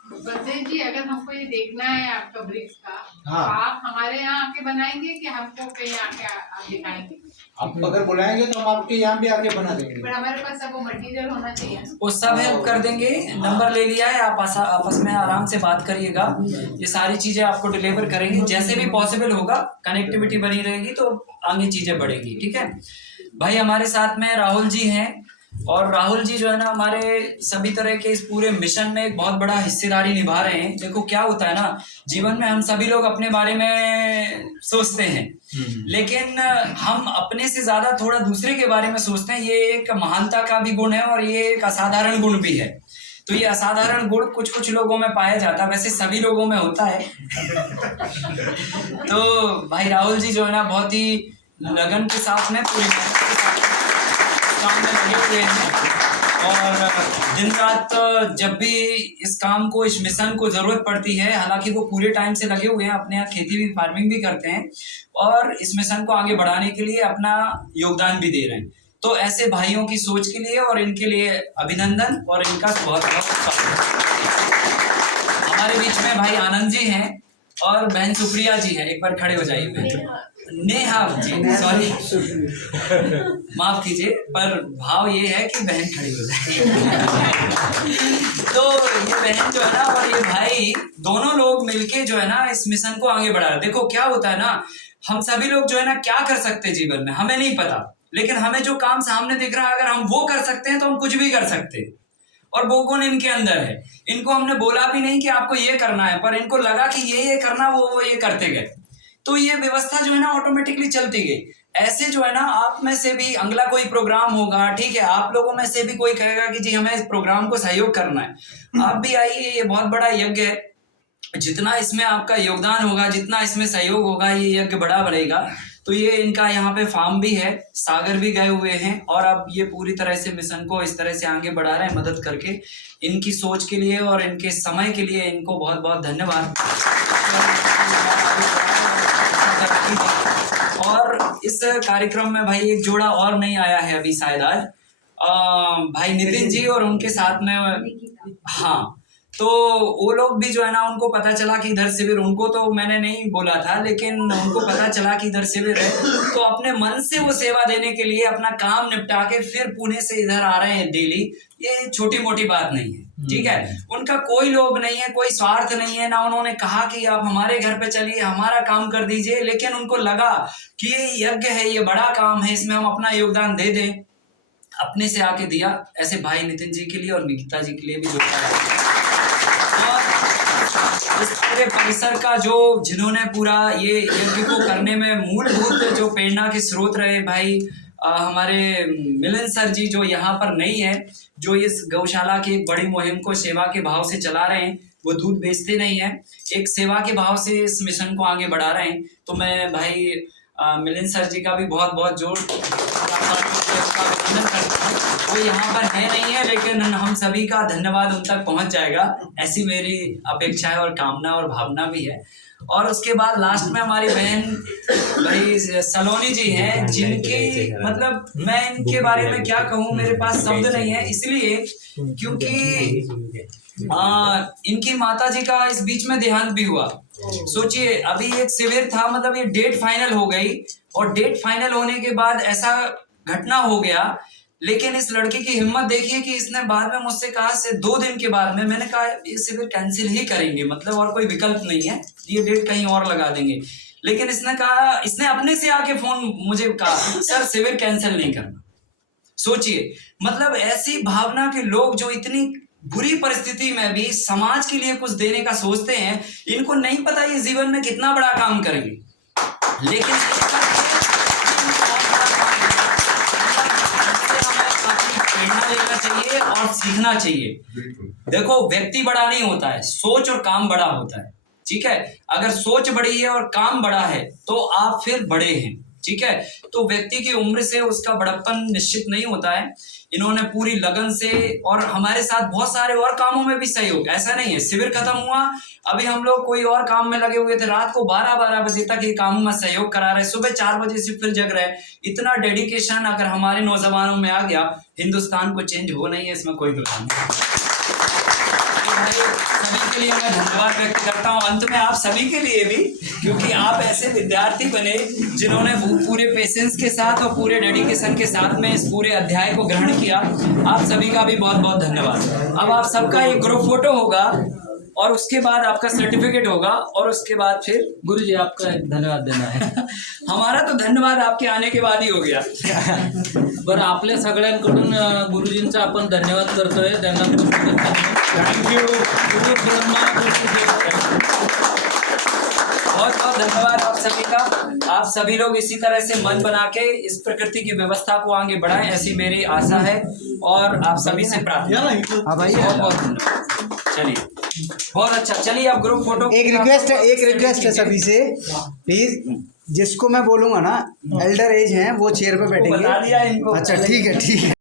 बलदेव जी, अगर हमको ये देखना है आपका ब्रिक्स का, हाँ। तो आप हमारे यहाँ आके बनाएंगे कि हमको कहीं आके आप दिखाएंगे? आप अगर बुलाएंगे तो हम आपके यहाँ भी आके बना देंगे। पर हमारे पास सब वो मटेरियल होना चाहिए। वो सब हेल्प कर देंगे। नंबर ले लिया है, आप आपस में आराम से बात करिएगा, ये सारी चीजें आपको डिलीवर करेंगे जैसे भी पॉसिबल होगा। कनेक्टिविटी बनी रहेगी तो आगे चीजें बढ़ेंगी, ठीक है। भाई हमारे साथ में राहुल जी हैं, और राहुल जी जो है ना हमारे सभी तरह के इस पूरे मिशन में एक बहुत बड़ा हिस्सेदारी निभा रहे हैं। देखो क्या होता है ना, जीवन में हम सभी लोग अपने बारे में सोचते हैं, लेकिन हम अपने से ज्यादा थोड़ा दूसरे के बारे में सोचते हैं। ये एक महानता का भी गुण है और ये एक असाधारण गुण भी है। तो ये असाधारण गुण कुछ कुछ लोगों में पाया जाता है, वैसे सभी लोगों में होता है। तो भाई राहुल जी जो है ना बहुत ही लगन के साथ में पूरी काम में लगे हुए हैं, और दिन रात जब भी इस काम को, इस मिशन को जरूरत पड़ती है, हालांकि वो पूरे टाइम से लगे हुए हैं, अपने यहाँ खेती भी, फार्मिंग भी करते हैं और इस मिशन को आगे बढ़ाने के लिए अपना योगदान भी दे रहे हैं। तो ऐसे भाइयों की सोच के लिए और इनके लिए अभिनंदन और इनका बहुत बहुत स्वागत। हमारे बीच में भाई आनंद जी हैं और बहन सुप्रिया जी हैं। एक बार खड़े हो जाइए बहन। नेहा जी, सॉरी माफ कीजिए, पर भाव ये है कि बहन खड़ी हो जाए। तो ये बहन जो है ना और ये भाई दोनों लोग मिलके जो है ना इस मिशन को आगे बढ़ा रहे। देखो क्या होता है ना, हम सभी लोग जो है ना क्या कर सकते हैं जीवन में हमें नहीं पता, लेकिन हमें जो काम सामने दिख रहा है अगर हम वो कर सकते हैं तो हम कुछ भी कर सकते हैं। और वो गुण इनके अंदर है। इनको हमने बोला भी नहीं कि आपको ये करना है, पर इनको लगा कि ये करना, वो ये करते गए। तो ये व्यवस्था जो है ना ऑटोमेटिकली चलती गई। ऐसे जो है ना आप में से भी अगला कोई प्रोग्राम होगा, ठीक है, आप लोगों में से भी कोई कहेगा कि जी हमें इस प्रोग्राम को सहयोग करना है, आप भी आइए। ये बहुत बड़ा यज्ञ है, जितना इसमें आपका योगदान होगा, जितना इसमें सहयोग होगा, ये यज्ञ बड़ा बढ़ेगा। तो ये इनका यहाँ पे फार्म भी है, सागर भी गए हुए हैं और अब ये पूरी तरह से मिशन को इस तरह से आगे बढ़ा रहे हैं मदद करके। इनकी सोच के लिए और इनके समय के लिए इनको बहुत बहुत धन्यवाद। और इस कार्यक्रम में भाई एक जोड़ा और नहीं आया है अभी शायद आज, भाई नितिन जी और उनके साथ में, हाँ, तो वो लोग भी जो है ना उनको पता चला कि इधर शिविर, उनको तो मैंने नहीं बोला था लेकिन उनको पता चला कि इधर शिविर है, तो अपने मन से वो सेवा देने के लिए अपना काम निपटा के फिर पुणे से इधर आ रहे हैं डेली। ये छोटी मोटी बात नहीं है, ठीक है। उनका कोई लोभ नहीं है, कोई स्वार्थ नहीं है, ना उन्होंने कहा कि आप हमारे घर पे चलिए, हमारा काम कर दीजिए, लेकिन उनको लगा कि ये यज्ञ है, ये बड़ा काम है, इसमें हम अपना योगदान दे दें। अपने से आके दिया, ऐसे भाई नितिन जी के लिए और निकिता जी के लिए भी जोड़ा है। और इस पूरे परिसर का जो जिन्होंने पूरा ये यज्ञ को करने में मूलभूत जो प्रेरणा के स्रोत रहे भाई हमारे मिलन सर जी, जो यहाँ पर नहीं है, जो इस गौशाला की एक बड़ी मुहिम को सेवा के भाव से चला रहे हैं, वो दूध बेचते नहीं है, एक सेवा के भाव से इस मिशन को आगे बढ़ा रहे हैं। तो मैं भाई मिलिंद सर जी का भी बहुत बहुत जोर अभिनंदन करता हूँ। वो यहाँ पर है नहीं है, लेकिन हम सभी का धन्यवाद उन तक पहुँच जाएगा, ऐसी मेरी अपेक्षा है और कामना और भावना भी है। और उसके बाद लास्ट में हमारी बहन भाई सलोनी जी हैं, जिनकी मतलब मैं इनके बारे में क्या कहूँ, मेरे पास शब्द नहीं है, इसलिए क्योंकि इनकी माता जी का इस बीच में देहांत भी हुआ। सोचिए, अभी एक शिविर था, मतलब ये डेट फाइनल हो गई और डेट फाइनल होने के बाद ऐसा घटना हो गया। लेकिन इस लड़की की हिम्मत देखिए कि इसने बाद में मुझसे कहा से 2 दिन के बाद में, मैंने कहा ये शिविर कैंसिल ही करेंगे, मतलब और कोई विकल्प नहीं है, ये डेट कहीं और लगा देंगे। लेकिन इसने कहा, इसने अपने से आके फोन मुझे कहा, सर शिविर कैंसिल नहीं करना। सोचिए, मतलब ऐसी भावना के लोग जो इतनी बुरी परिस्थिति में भी समाज के लिए कुछ देने का सोचते हैं, इनको नहीं पता ये जीवन में कितना बड़ा काम करेंगे, लेकिन प्रेरणा लेना चाहिए और सीखना चाहिए। देखो, व्यक्ति बड़ा नहीं होता है, सोच और काम बड़ा होता है। ठीक है, अगर सोच बड़ी है और काम बड़ा है तो आप फिर बड़े हैं। ठीक है, तो व्यक्ति की उम्र से उसका बड़प्पन निश्चित नहीं होता है। इन्होंने पूरी लगन से और हमारे साथ बहुत सारे और कामों में भी सहयोग, ऐसा नहीं है शिविर खत्म हुआ अभी हम लोग कोई और काम में लगे हुए थे, रात को 12-12 बजे तक ये कामों में सहयोग करा रहे, सुबह 4 बजे से फिर जग रहे। इतना डेडिकेशन अगर हमारे नौजवानों में आ गया, हिंदुस्तान को चेंज हो नहीं है, इसमें कोई दुविधा नहीं। सभी के लिए मैं धन्यवाद व्यक्त करता हूँ। अंत में आप सभी के लिए भी, क्योंकि आप ऐसे विद्यार्थी बने जिन्होंने पूरे पेशेंस के साथ और पूरे डेडिकेशन के साथ में इस पूरे अध्याय को ग्रहण किया। आप सभी का भी बहुत बहुत धन्यवाद। अब आप सबका एक ग्रुप फोटो होगा और उसके बाद आपका सर्टिफिकेट होगा और उसके बाद फिर गुरुजी आपका धन्यवाद देना है। हमारा तो धन्यवाद आपके आने के बाद ही हो गया। बरं, आपल्या सगळ्यांकडून गुरुजींचा आपण धन्यवाद करतोय, त्यांना थँक्यू। बहुत बहुत धन्यवाद आप सभी का। आप सभी लोग इसी तरह से मन बना के इस प्रकृति की व्यवस्था को आगे बढ़ाएं, ऐसी मेरी आशा है और आप सभी से प्रार्थना। बहुत बहुत धन्यवाद। चलिए, बहुत अच्छा। चलिए, आप ग्रुप फोटो। एक रिक्वेस्ट है सभी से, प्लीज, जिसको मैं बोलूंगा ना एल्डर एज हैं वो चेयर पे बैठेंगे। बता दिया इनको। अच्छा, ठीक है।